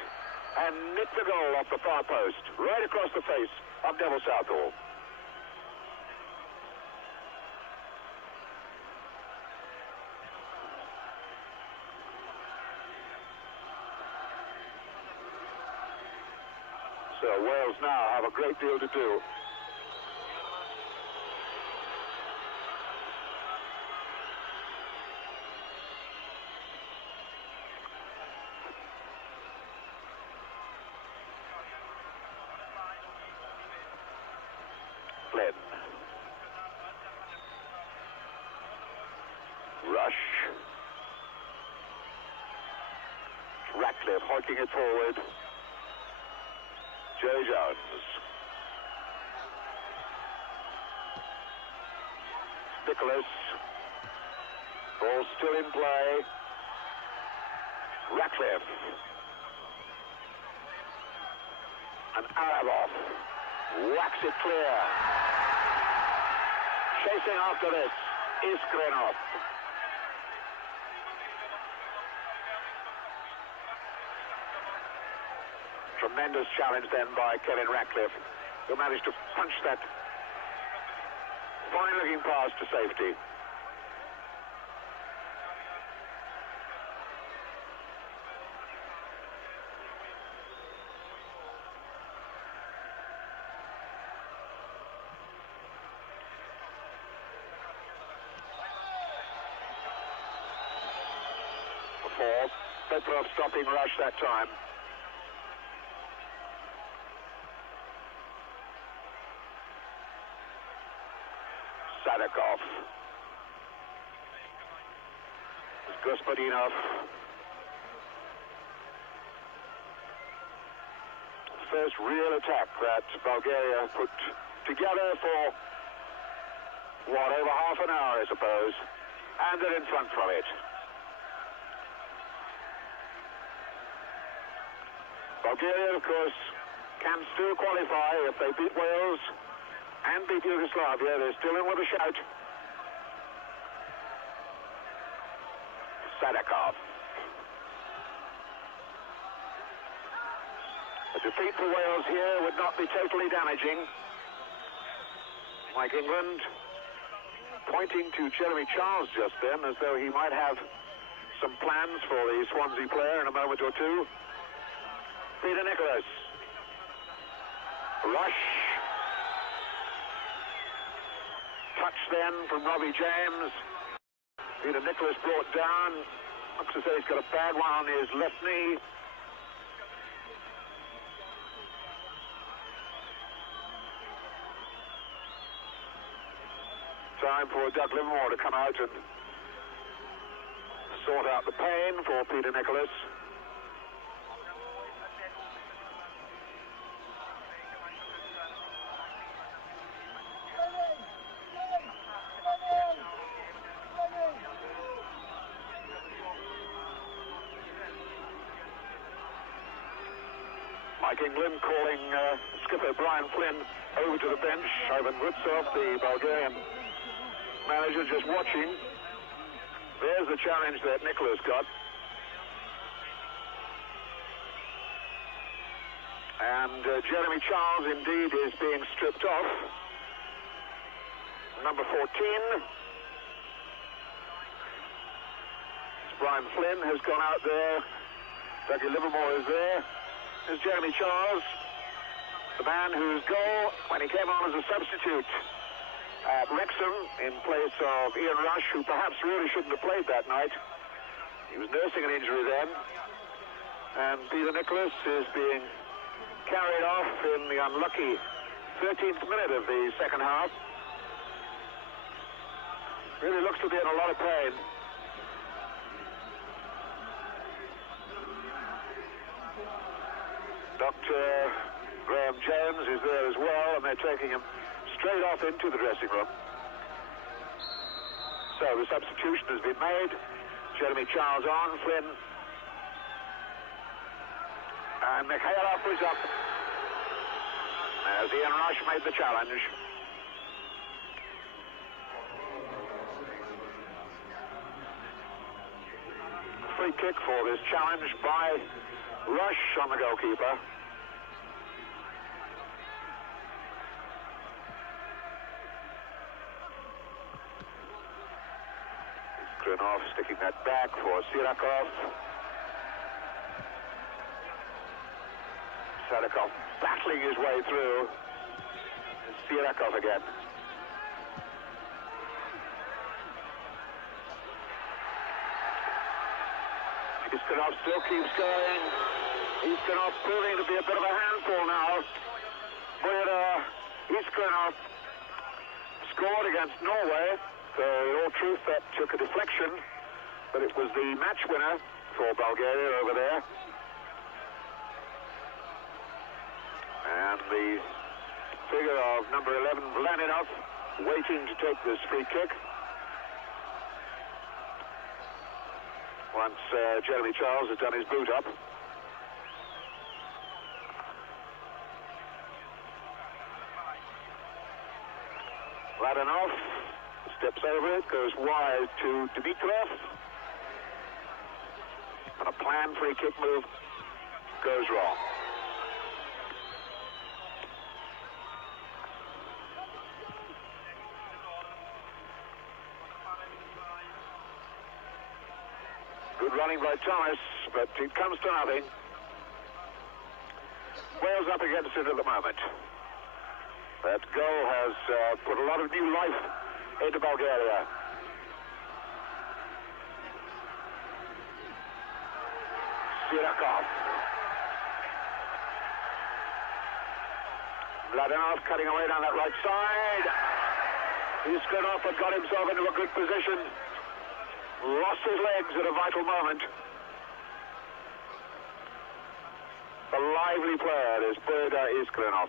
and nick the goal off the far post, right across the face of Neville Southall. So Wales now have a great deal to do. Flynn. Rush. Ratcliffe hoiking it forward. Jerry Jones. Nicholas. Ball still in play. Ratcliffe. And Arabov. Whacks it clear. Chasing after this. Iskrenov. Tremendous challenge then by Kevin Ratcliffe, who managed to punch that fine-looking pass to safety. 4. Petrov stopping rush that time. Sadakov. Gospodinov. First real attack that Bulgaria put together for, what, over half an hour, I suppose. And they're in front from it. Bulgaria, of course, can still qualify if they beat Wales and beat Yugoslavia. They're still in with a shout. Sadakov. A defeat for Wales here would not be totally damaging. Like England, pointing to Jeremy Charles just then as though he might have some plans for the Swansea player in a moment or two. Peter Nicholas. Rush. Touch then from Robbie James. Peter Nicholas brought down. Looks as though he's got a bad one on his left knee. Time for Doug Livermore to come out and sort out the pain for Peter Nicholas. England calling skipper Brian Flynn over to the bench. Ivan Rutsov, the Bulgarian manager, just watching. There's the challenge that Nicholas got. And Jeremy Charles indeed is being stripped off. Number 14. Brian Flynn has gone out there. Dougie Livermore is there. There's Jeremy Charles, the man whose goal, when he came on as a substitute at Wrexham in place of Ian Rush, who perhaps really shouldn't have played that night. He was nursing an injury then. And Peter Nicholas is being carried off in the unlucky 13th minute of the second half. Really looks to be in a lot of pain. Dr. Graham Jones is there as well, and they're taking him straight off into the dressing room. So the substitution has been made. Jeremy Charles on, Flynn. And Mihailov is up as Ian Rush made the challenge. Free kick for this challenge by Rush on the goalkeeper. Iskrenov sticking that back for Sirakov. Sadakov battling his way through. Sirakov again. Iskrenov still keeps going. Iskrenov proving to be a bit of a handful now. But Iskrenov scored against Norway. So in all truth, that took a deflection, but it was the match winner for Bulgaria over there. And the figure of number 11, Mladenov, waiting to take this free kick. Once Jeremy Charles has done his boot up. Mladenov steps over it, goes wide to Dimitrov. And a planned free kick move goes wrong. Good running by Thomas, but it comes to nothing. Wales up against it at the moment. That goal has put a lot of new life into Bulgaria. Sirakov. Mladenov cutting away down that right side. Iskrenov had got himself into a good position. Lost his legs at a vital moment. A lively player is Petar Iskrenov.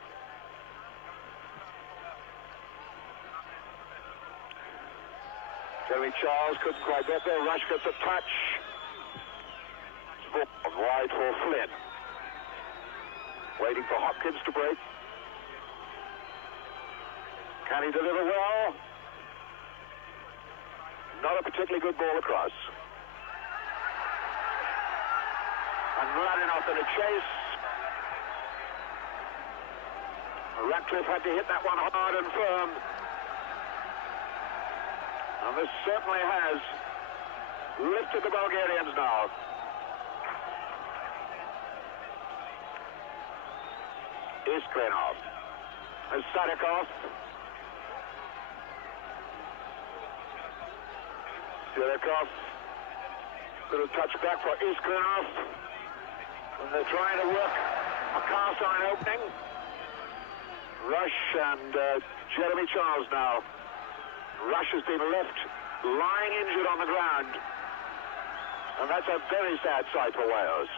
Jeremy Charles couldn't quite get there. Rush gets a touch. Wide for Flynn. Waiting for Hopkins to break. Can he deliver well? Not a particularly good ball across. And Mladenov in a chase. Ratcliffe had to hit that one hard and firm. And this certainly has lifted the Bulgarians now. Iskrenov. And Sadakov. Sirakov. Little touch back for Iskrenov. And they're trying to work a cast iron opening. Rush and Jeremy Charles now. Rush has been left lying injured on the ground. And that's a very sad sight for Wales.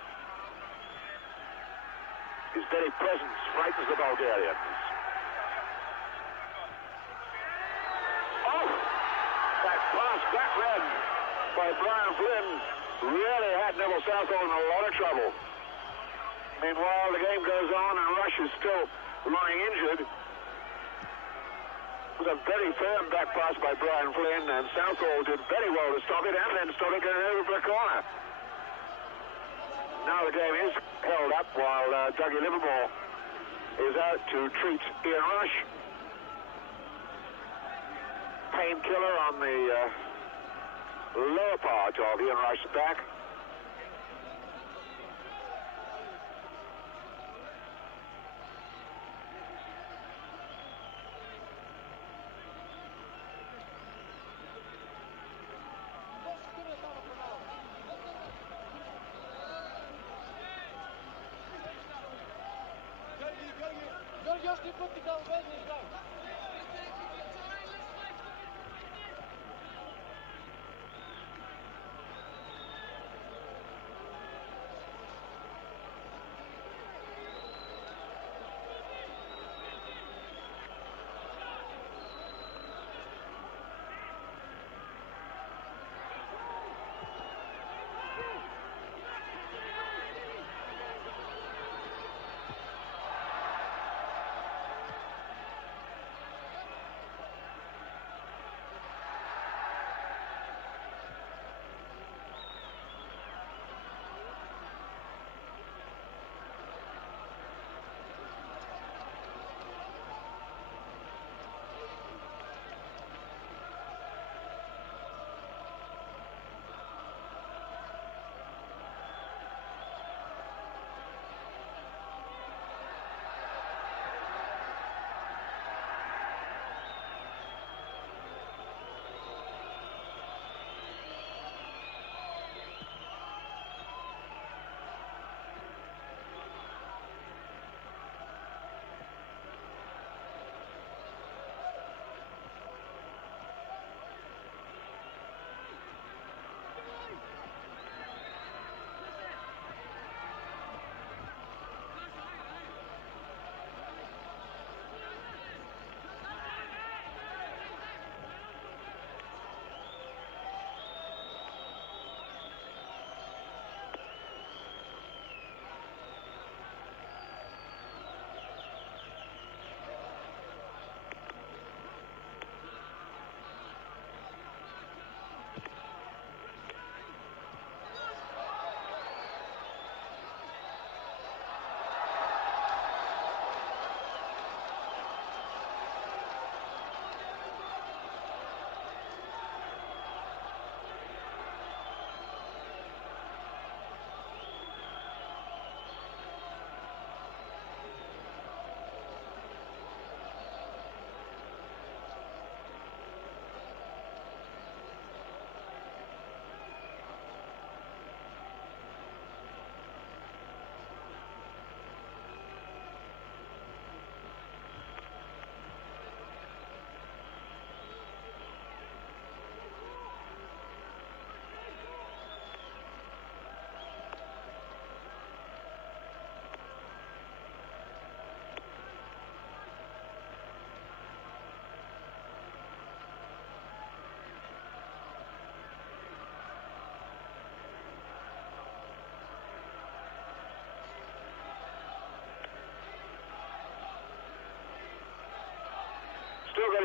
His very presence frightens the Bulgarians. Oh! That pass back red by Brian Flynn really had Neville Southall in a lot of trouble. Meanwhile, the game goes on and Rush is still lying injured. It was a very firm back pass by Brian Flynn, and Southall did very well to stop it, and then Stoicho over the corner. Now the game is held up while Dougie Livermore is out to treat Ian Rush. Painkiller on the lower part of Ian Rush's back.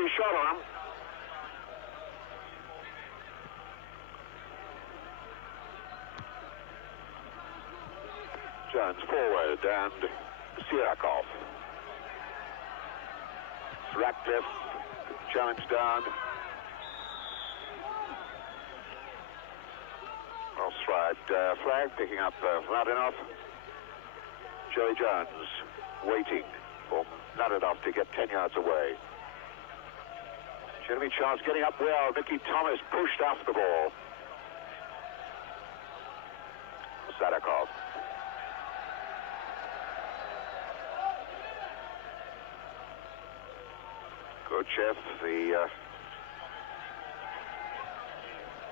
early shot on him. Jones forward and Sirakov. Ratcliffe, challenge down. Offside flag, picking up Mladenov. Joey Jones waiting for Mladenov to get 10 yards away. Jeremy Charles getting up well. Nicky Thomas pushed off the ball. Sadakov. Gochev, the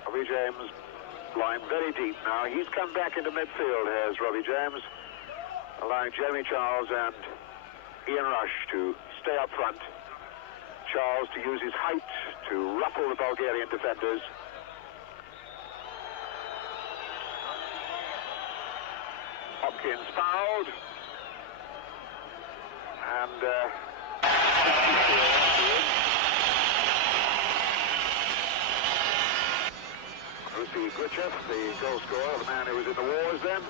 Robbie James lying very deep now. He's come back into midfield, has Robbie James, allowing Jeremy Charles and Ian Rush to stay up front. Charles to use his height to ruffle the Bulgarian defenders. Hopkins fouled. And Rusi Gochev, the goal scorer, the man who was in the wars then.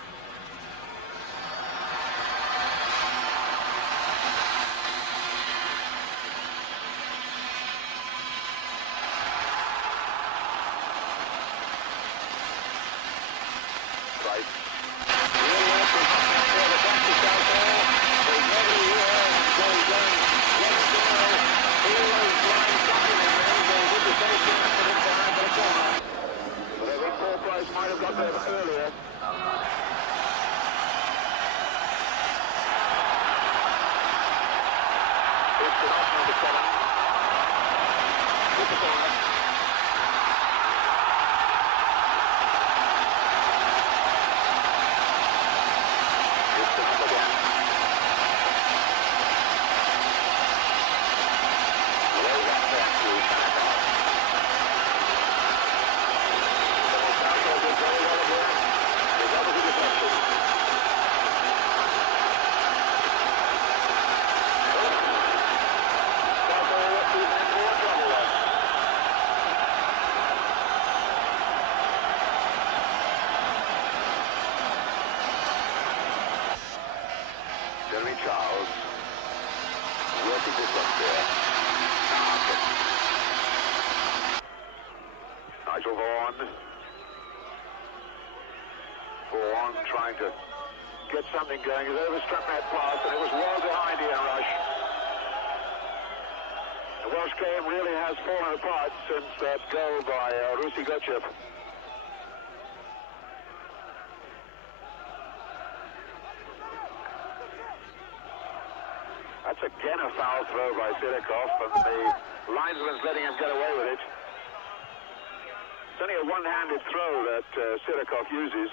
Might have got there earlier. Iskrenov, number 7. With the corner. Iskrenov again. Way back there to Sadakov. Very well again. There's opposite deflection. Sasho is in more trouble there. Jeremy Charles working this one there. Nigel Vaughan. Trying to get something going. He's overstruck that pass, and it was well behind Ian Rush. The Welsh game really has fallen apart since that goal by Rusi Gochev. That's again a foul throw by Sirakov, and the linesman's letting him get away with it. It's only a one-handed throw that Sirakov uses.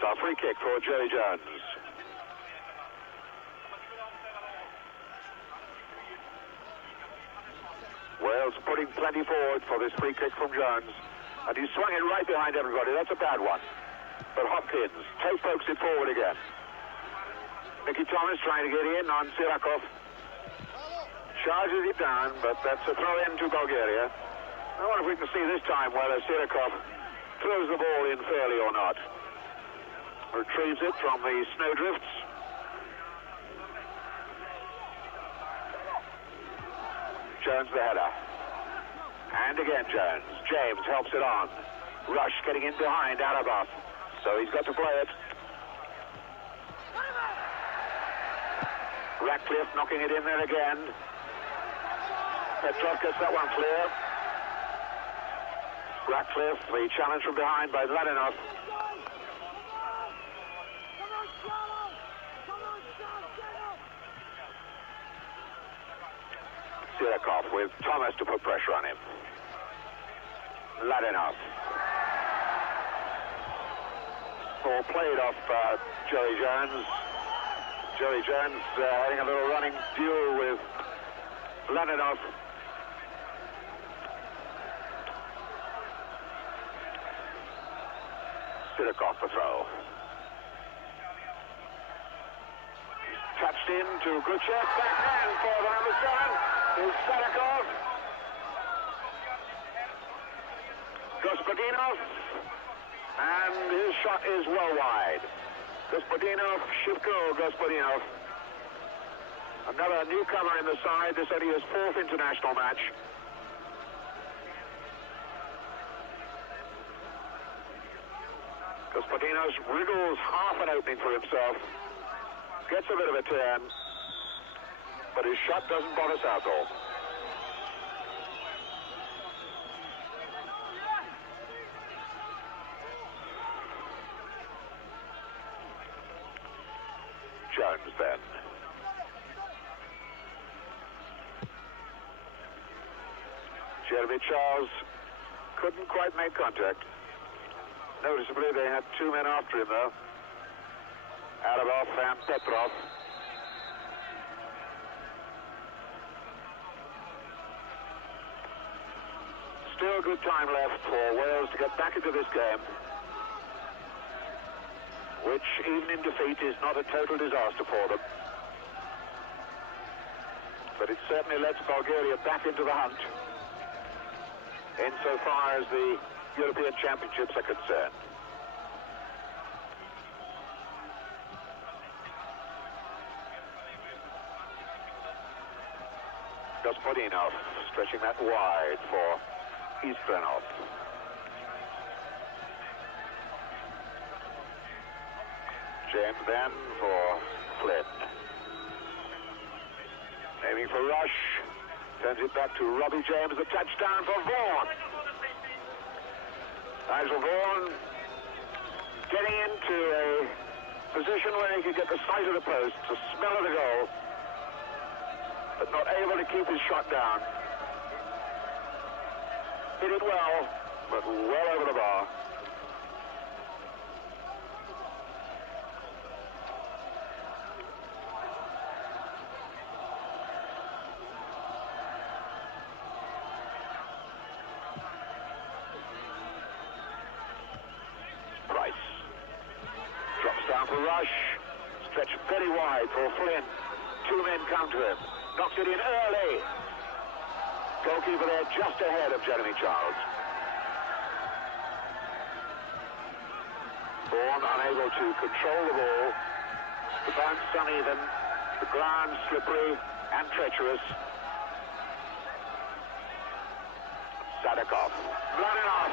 So a free kick for Joey Jones. Wales putting plenty forward for this free kick from Jones. And he swung it right behind everybody. That's a bad one. But Hopkins pokes it forward again. Nicky Thomas trying to get in on Sirakov. Charges it down, but that's a throw in to Bulgaria. I wonder if we can see this time whether Sirakov throws the ball in fairly or not. Retrieves it from the snowdrifts. Jones the header. And again Jones. James helps it on. Rush getting in behind Arabov. So he's got to play it. Ratcliffe knocking it in there again. Petrov gets that one clear. Ratcliffe, the challenge from behind by Mladenov. Sirakov with Thomas to put pressure on him. Mladenov. Ball played off Joey Jones. Jerry Jones having a little running duel with Mladenov. Sirakov the throw. Touched in to Gochev. Backhand for the number 7 is Sadakov. Gospodinov. And his shot is well wide. Gospodinov, Jivko Gospodinov. Another newcomer in the side. This only his 4th international match. Gospodinov wriggles half an opening for himself. Gets a bit of a turn. But his shot doesn't bother Southall. Jones then. Jeremy Charles couldn't quite make contact. Noticeably, they had 2 men after him, though. Arabov and Petrov. Still good time left for Wales to get back into this game, which, even in defeat, is not a total disaster for them. But it certainly lets Bulgaria back into the hunt, insofar as the European Championships are concerned. Gospodinov stretching that wide for Iskrenov. James then for Flynn. Aiming for Rush. Sends it back to Robbie James. A touchdown for Vaughan. Nigel Vaughan getting into a position where he could get the sight of the post, the smell of the goal, but not able to keep his shot down. Hit it well, but well over the bar. Rush, stretched very wide for Flynn. 2 men come to him. Knocks it in early. Goalkeeper there just ahead of Jeremy Charles. Vaughan unable to control the ball. The bounce uneven. The ground slippery and treacherous. Sadakov. Mladenov.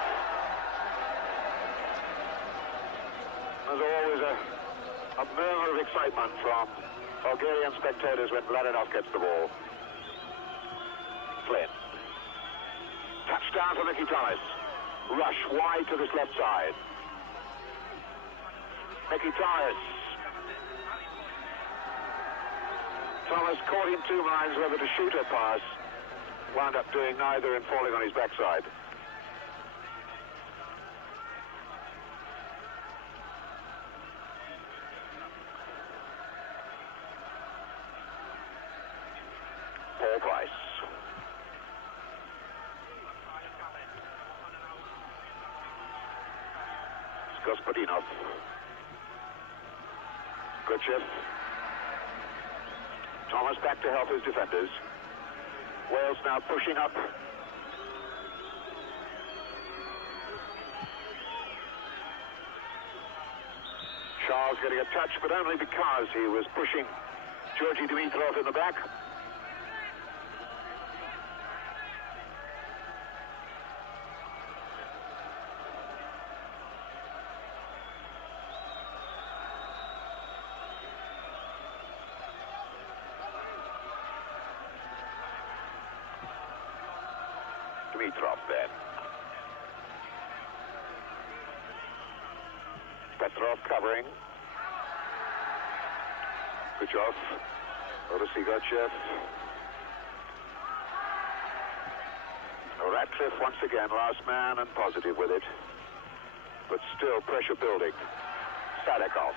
There's always a murmur of excitement from Bulgarian spectators when Mladenov gets the ball. Flynn. Touchdown for Nikolai. Rush wide to this left side. Nikolai. Thomas caught in 2 minds whether to shoot or pass. Wound up doing neither and falling on his backside. Gospodinov. Gochev. Thomas back to help his defenders. Wales now pushing up. Charles getting a touch, but only because he was pushing Georgi Dimitrov in the back. Dimitrov then. Petrov covering. Gochev. Rusi Gochev. Radcliffe once again, last man and positive with it. But still pressure building. Sadakov.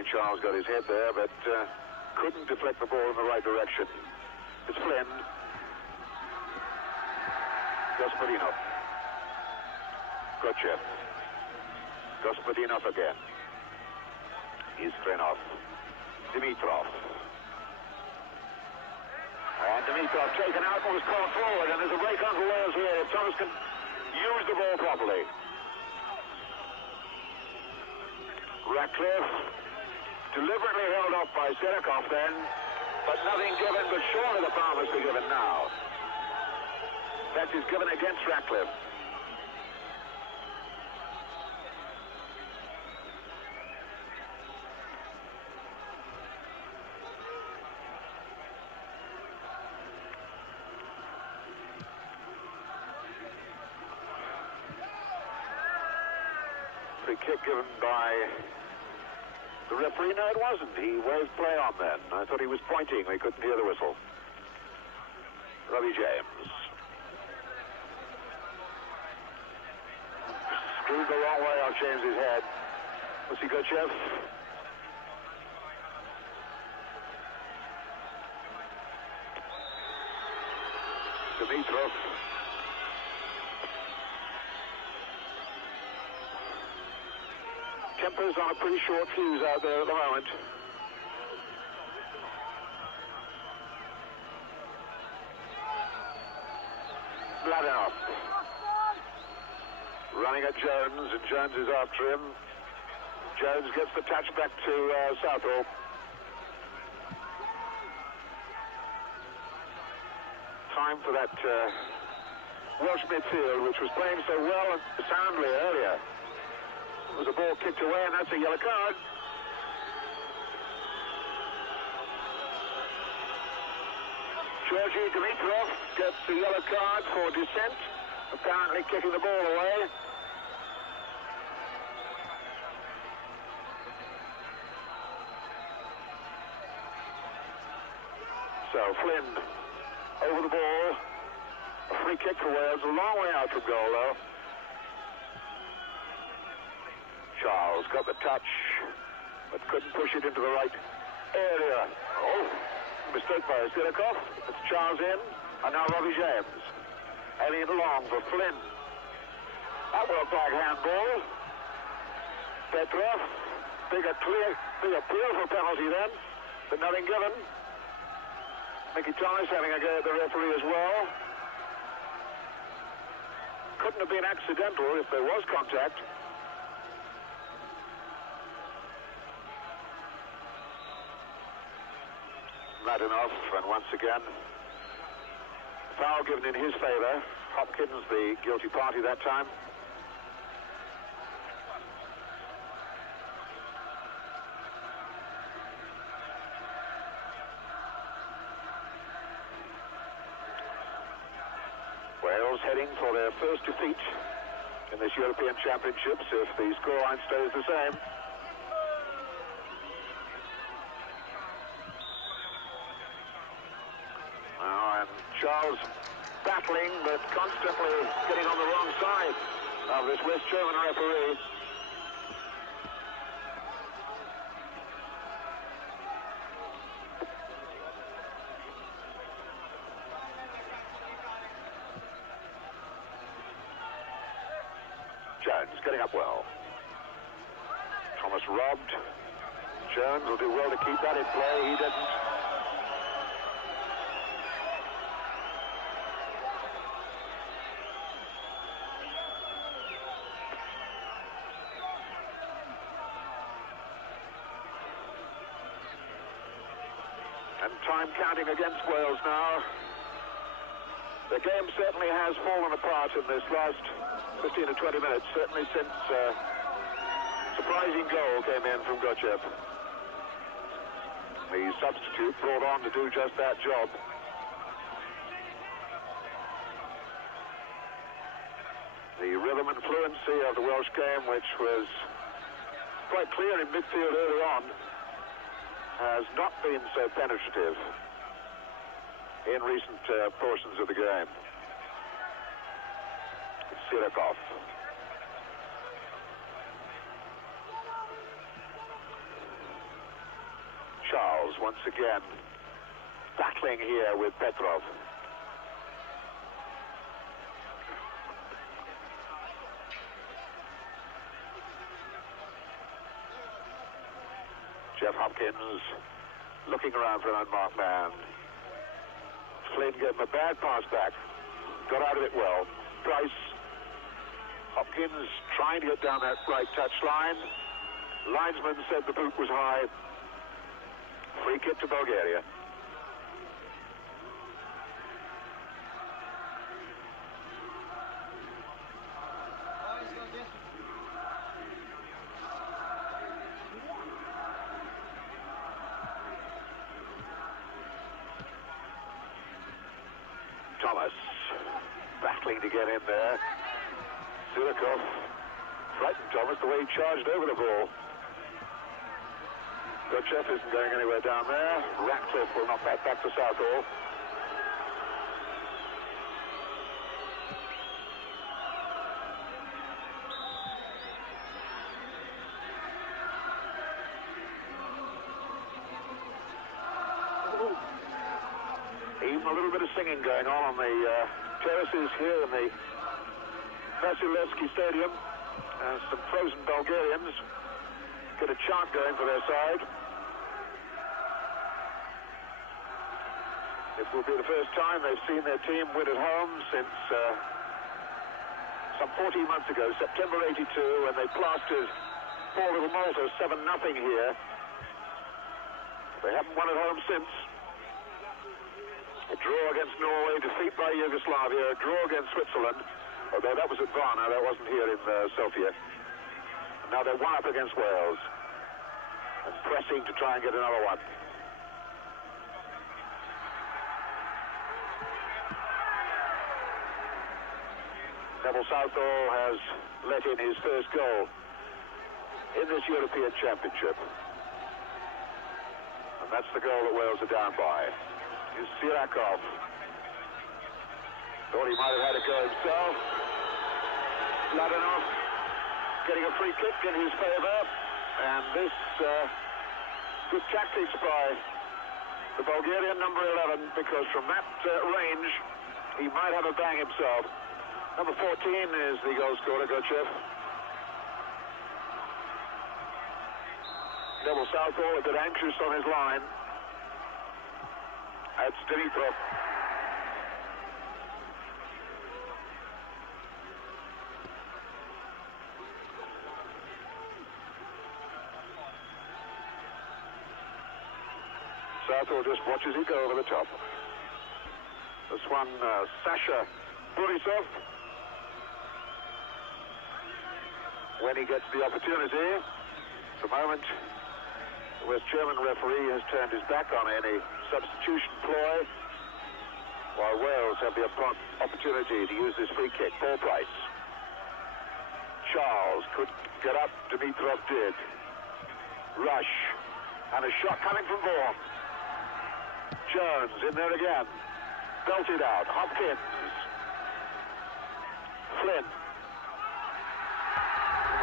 Maybe Charles got his head there, but couldn't deflect the ball in the right direction. It's Flynn. Gospodinov. Gochev. Gospodinov again. Iskrenov. Dimitrov. And Dimitrov taken out and was caught forward, and there's a break on for Wales here if Thomas can use the ball properly. Ratcliffe deliberately held off by Sirakov then, but nothing given, but surely the foul must be given now. That is given against Ratcliffe. Free kick given by the referee. No, it wasn't. He waved play on then. I thought he was pointing. We couldn't hear the whistle. Robbie James. Screwed the wrong way off James's head. Rusi Gochev. Dimitrov. Temper's on a pretty short fuse out there at the moment. Mladenov. Running at Jones, and Jones is after him. Jones gets the touch back to Southall. Time for that Welsh midfield, which was playing so well and soundly earlier. There was a ball kicked away, and that's a yellow card. Georgi Dimitrov gets the yellow card for dissent, apparently kicking the ball away. So Flynn over the ball. A free kick for Wales, a long way out from goal though. Charles got the touch, but couldn't push it into the right area. Oh, mistake by Sirakov. It's Charles in, and now Robbie James. Heading it along for Flynn. That was a back handball. Petrov, big appeal for penalty then, but nothing given. Mickey Thomas having a go at the referee as well. Couldn't have been accidental if there was contact. Mladenov, and once again, foul given in his favour. Hopkins, the guilty party that time. Wales heading for their first defeat in this European Championships if the scoreline stays the same. And Charles battling, but constantly getting on the wrong side of this West German referee. Jones getting up well. Thomas robbed. Jones will do well to keep that in play. He didn't. And time counting against Wales now. The game certainly has fallen apart in this last 15 to 20 minutes, certainly since surprising goal came in from Gochev. The substitute brought on to do just that job. The rhythm and fluency of the Welsh game, which was quite clear in midfield early on, has not been so penetrative in recent portions of the game. Sirakov. Wales once again battling here with Petrov. Jeff Hopkins looking around for an unmarked man. Flynn gave him a bad pass back. Got out of it well. Price. Hopkins trying to get down that right touch line. Linesman said the boot was high. Free kick to Bulgaria. Thomas battling to get in there. Sirakov frightened Thomas the way he charged over the ball. Gochev isn't going anywhere down there. Ratcliffe will knock that back to Southall. Even a little bit of singing going on the terraces here in the Vasil Levski Stadium. Some frozen Bulgarians get a chant going for their side. It will be the first time they've seen their team win at home since some 14 months ago, September '82, when they plastered poor little Malta 7-0 here. They haven't won at home since. A draw against Norway, defeat by Yugoslavia, a draw against Switzerland, although that was at Varna, that wasn't here in Sofia. And now they're one up against Wales and pressing to try and get another one. Neville Southall has let in his first goal in this European Championship. And that's the goal that Wales are down by. Is Sirakov. Thought he might have had a go himself. Mladenov getting a free kick in his favour. And this good tactics by the Bulgarian number 11, because from that range he might have a bang himself. Number 14 is the goal scorer, Gochev. Neville Southall a bit anxious on his line. That's Dimitrov. Southall just watches it go over the top. This one, Sasho Borisov. When he gets the opportunity, at the moment, the West German referee has turned his back on any substitution ploy, while Wales have the opportunity to use this free kick. Ball Price. Charles could get up, Dimitrov did. Rush, and a shot coming from Vaughan. Jones in there again. Belted out. Hopkins. Flynn.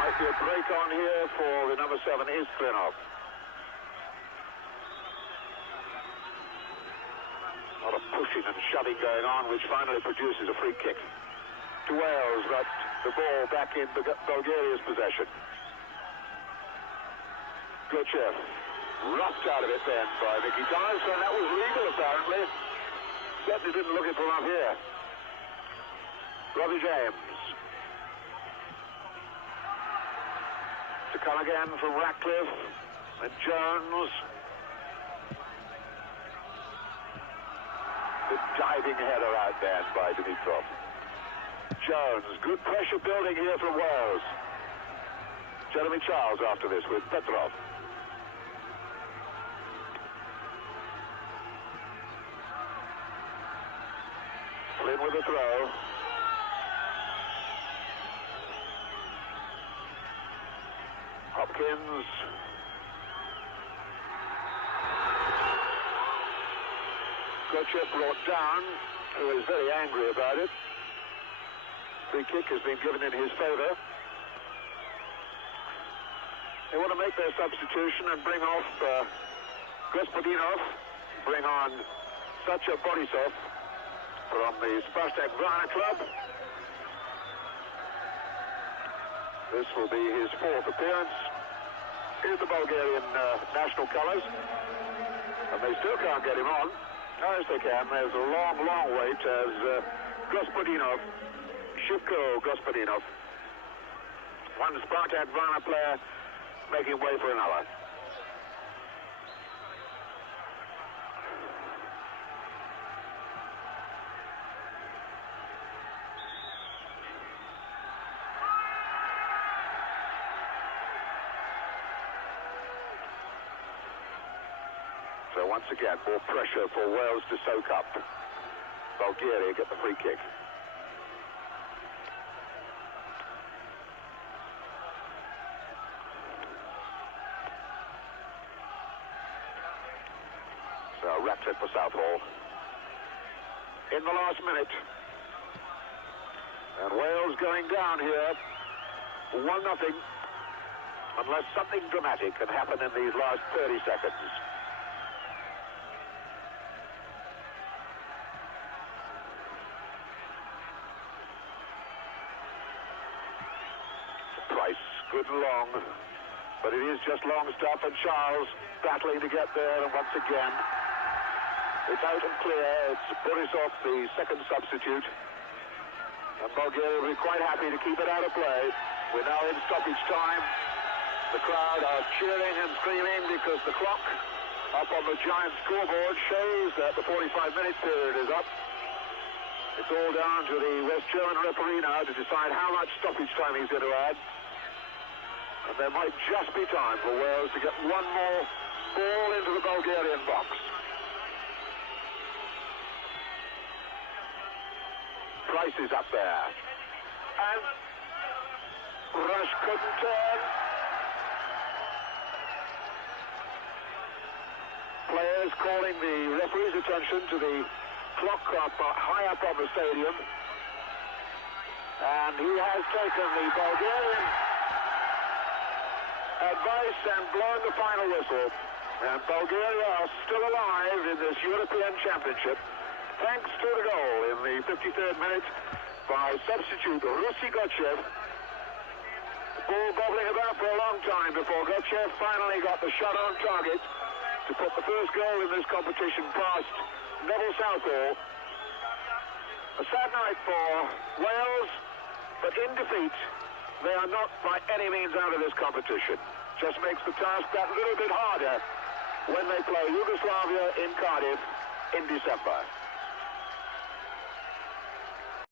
There might be a break on here for the number 7, Iskrenov. A lot of pushing and shoving going on, which finally produces a free kick to Wales, but the ball back in Bulgaria's possession. Gochev roughed out of it then by Mickey Dice, and that was legal apparently. Certainly didn't look it from up here. Robbie James. To come again from Ratcliffe and Jones. The diving header out there by Dimitrov. Jones, good pressure building here from Wales. Jeremy Charles after this with Petrov. Flynn with a throw. Hopkins. Gochev brought down, who is very angry about it. Free kick has been given in his favour. They want to make their substitution and bring off Gospodinov bring on Sasho Borisov from the Spartak Varna club. This will be his fourth appearance in the Bulgarian national colours, and they still can't get him on. Yes, they can. There's a long, long wait as Gospodinov, Jivko Gospodinov, one Spartak Varna player making way for another. So once again, more pressure for Wales to soak up. Bulgaria get the free kick. So wrapped it for Southall. In the last minute. And Wales going down here 1-0, unless something dramatic can happen in these last 30 seconds. Good and long, but it is just long stuff, and Charles battling to get there, and once again it's out and clear. It's Borisov, the second substitute, and Bulgaria will be quite happy to keep it out of play. We're now in stoppage time. The crowd are cheering and screaming because the clock up on the giant scoreboard shows that the 45-minute period is up. It's all down to the West German referee now to decide how much stoppage time he's going to add. And there might just be time for Wales to get one more ball into the Bulgarian box. Price is up there. And Rush couldn't turn. Players calling the referee's attention to the clock up high up on the stadium. And he has taken the Bulgarian advice and blown the final whistle. And Bulgaria are still alive in this European Championship, thanks to the goal in the 53rd minute by substitute Rusi Gochev. The ball bobbling about for a long time before Gochev finally got the shot on target to put the first goal in this competition past Neville Southall. A sad night for Wales, but in defeat, they are not by any means out of this competition. Just makes the task that little bit harder when they play Yugoslavia in Cardiff in December.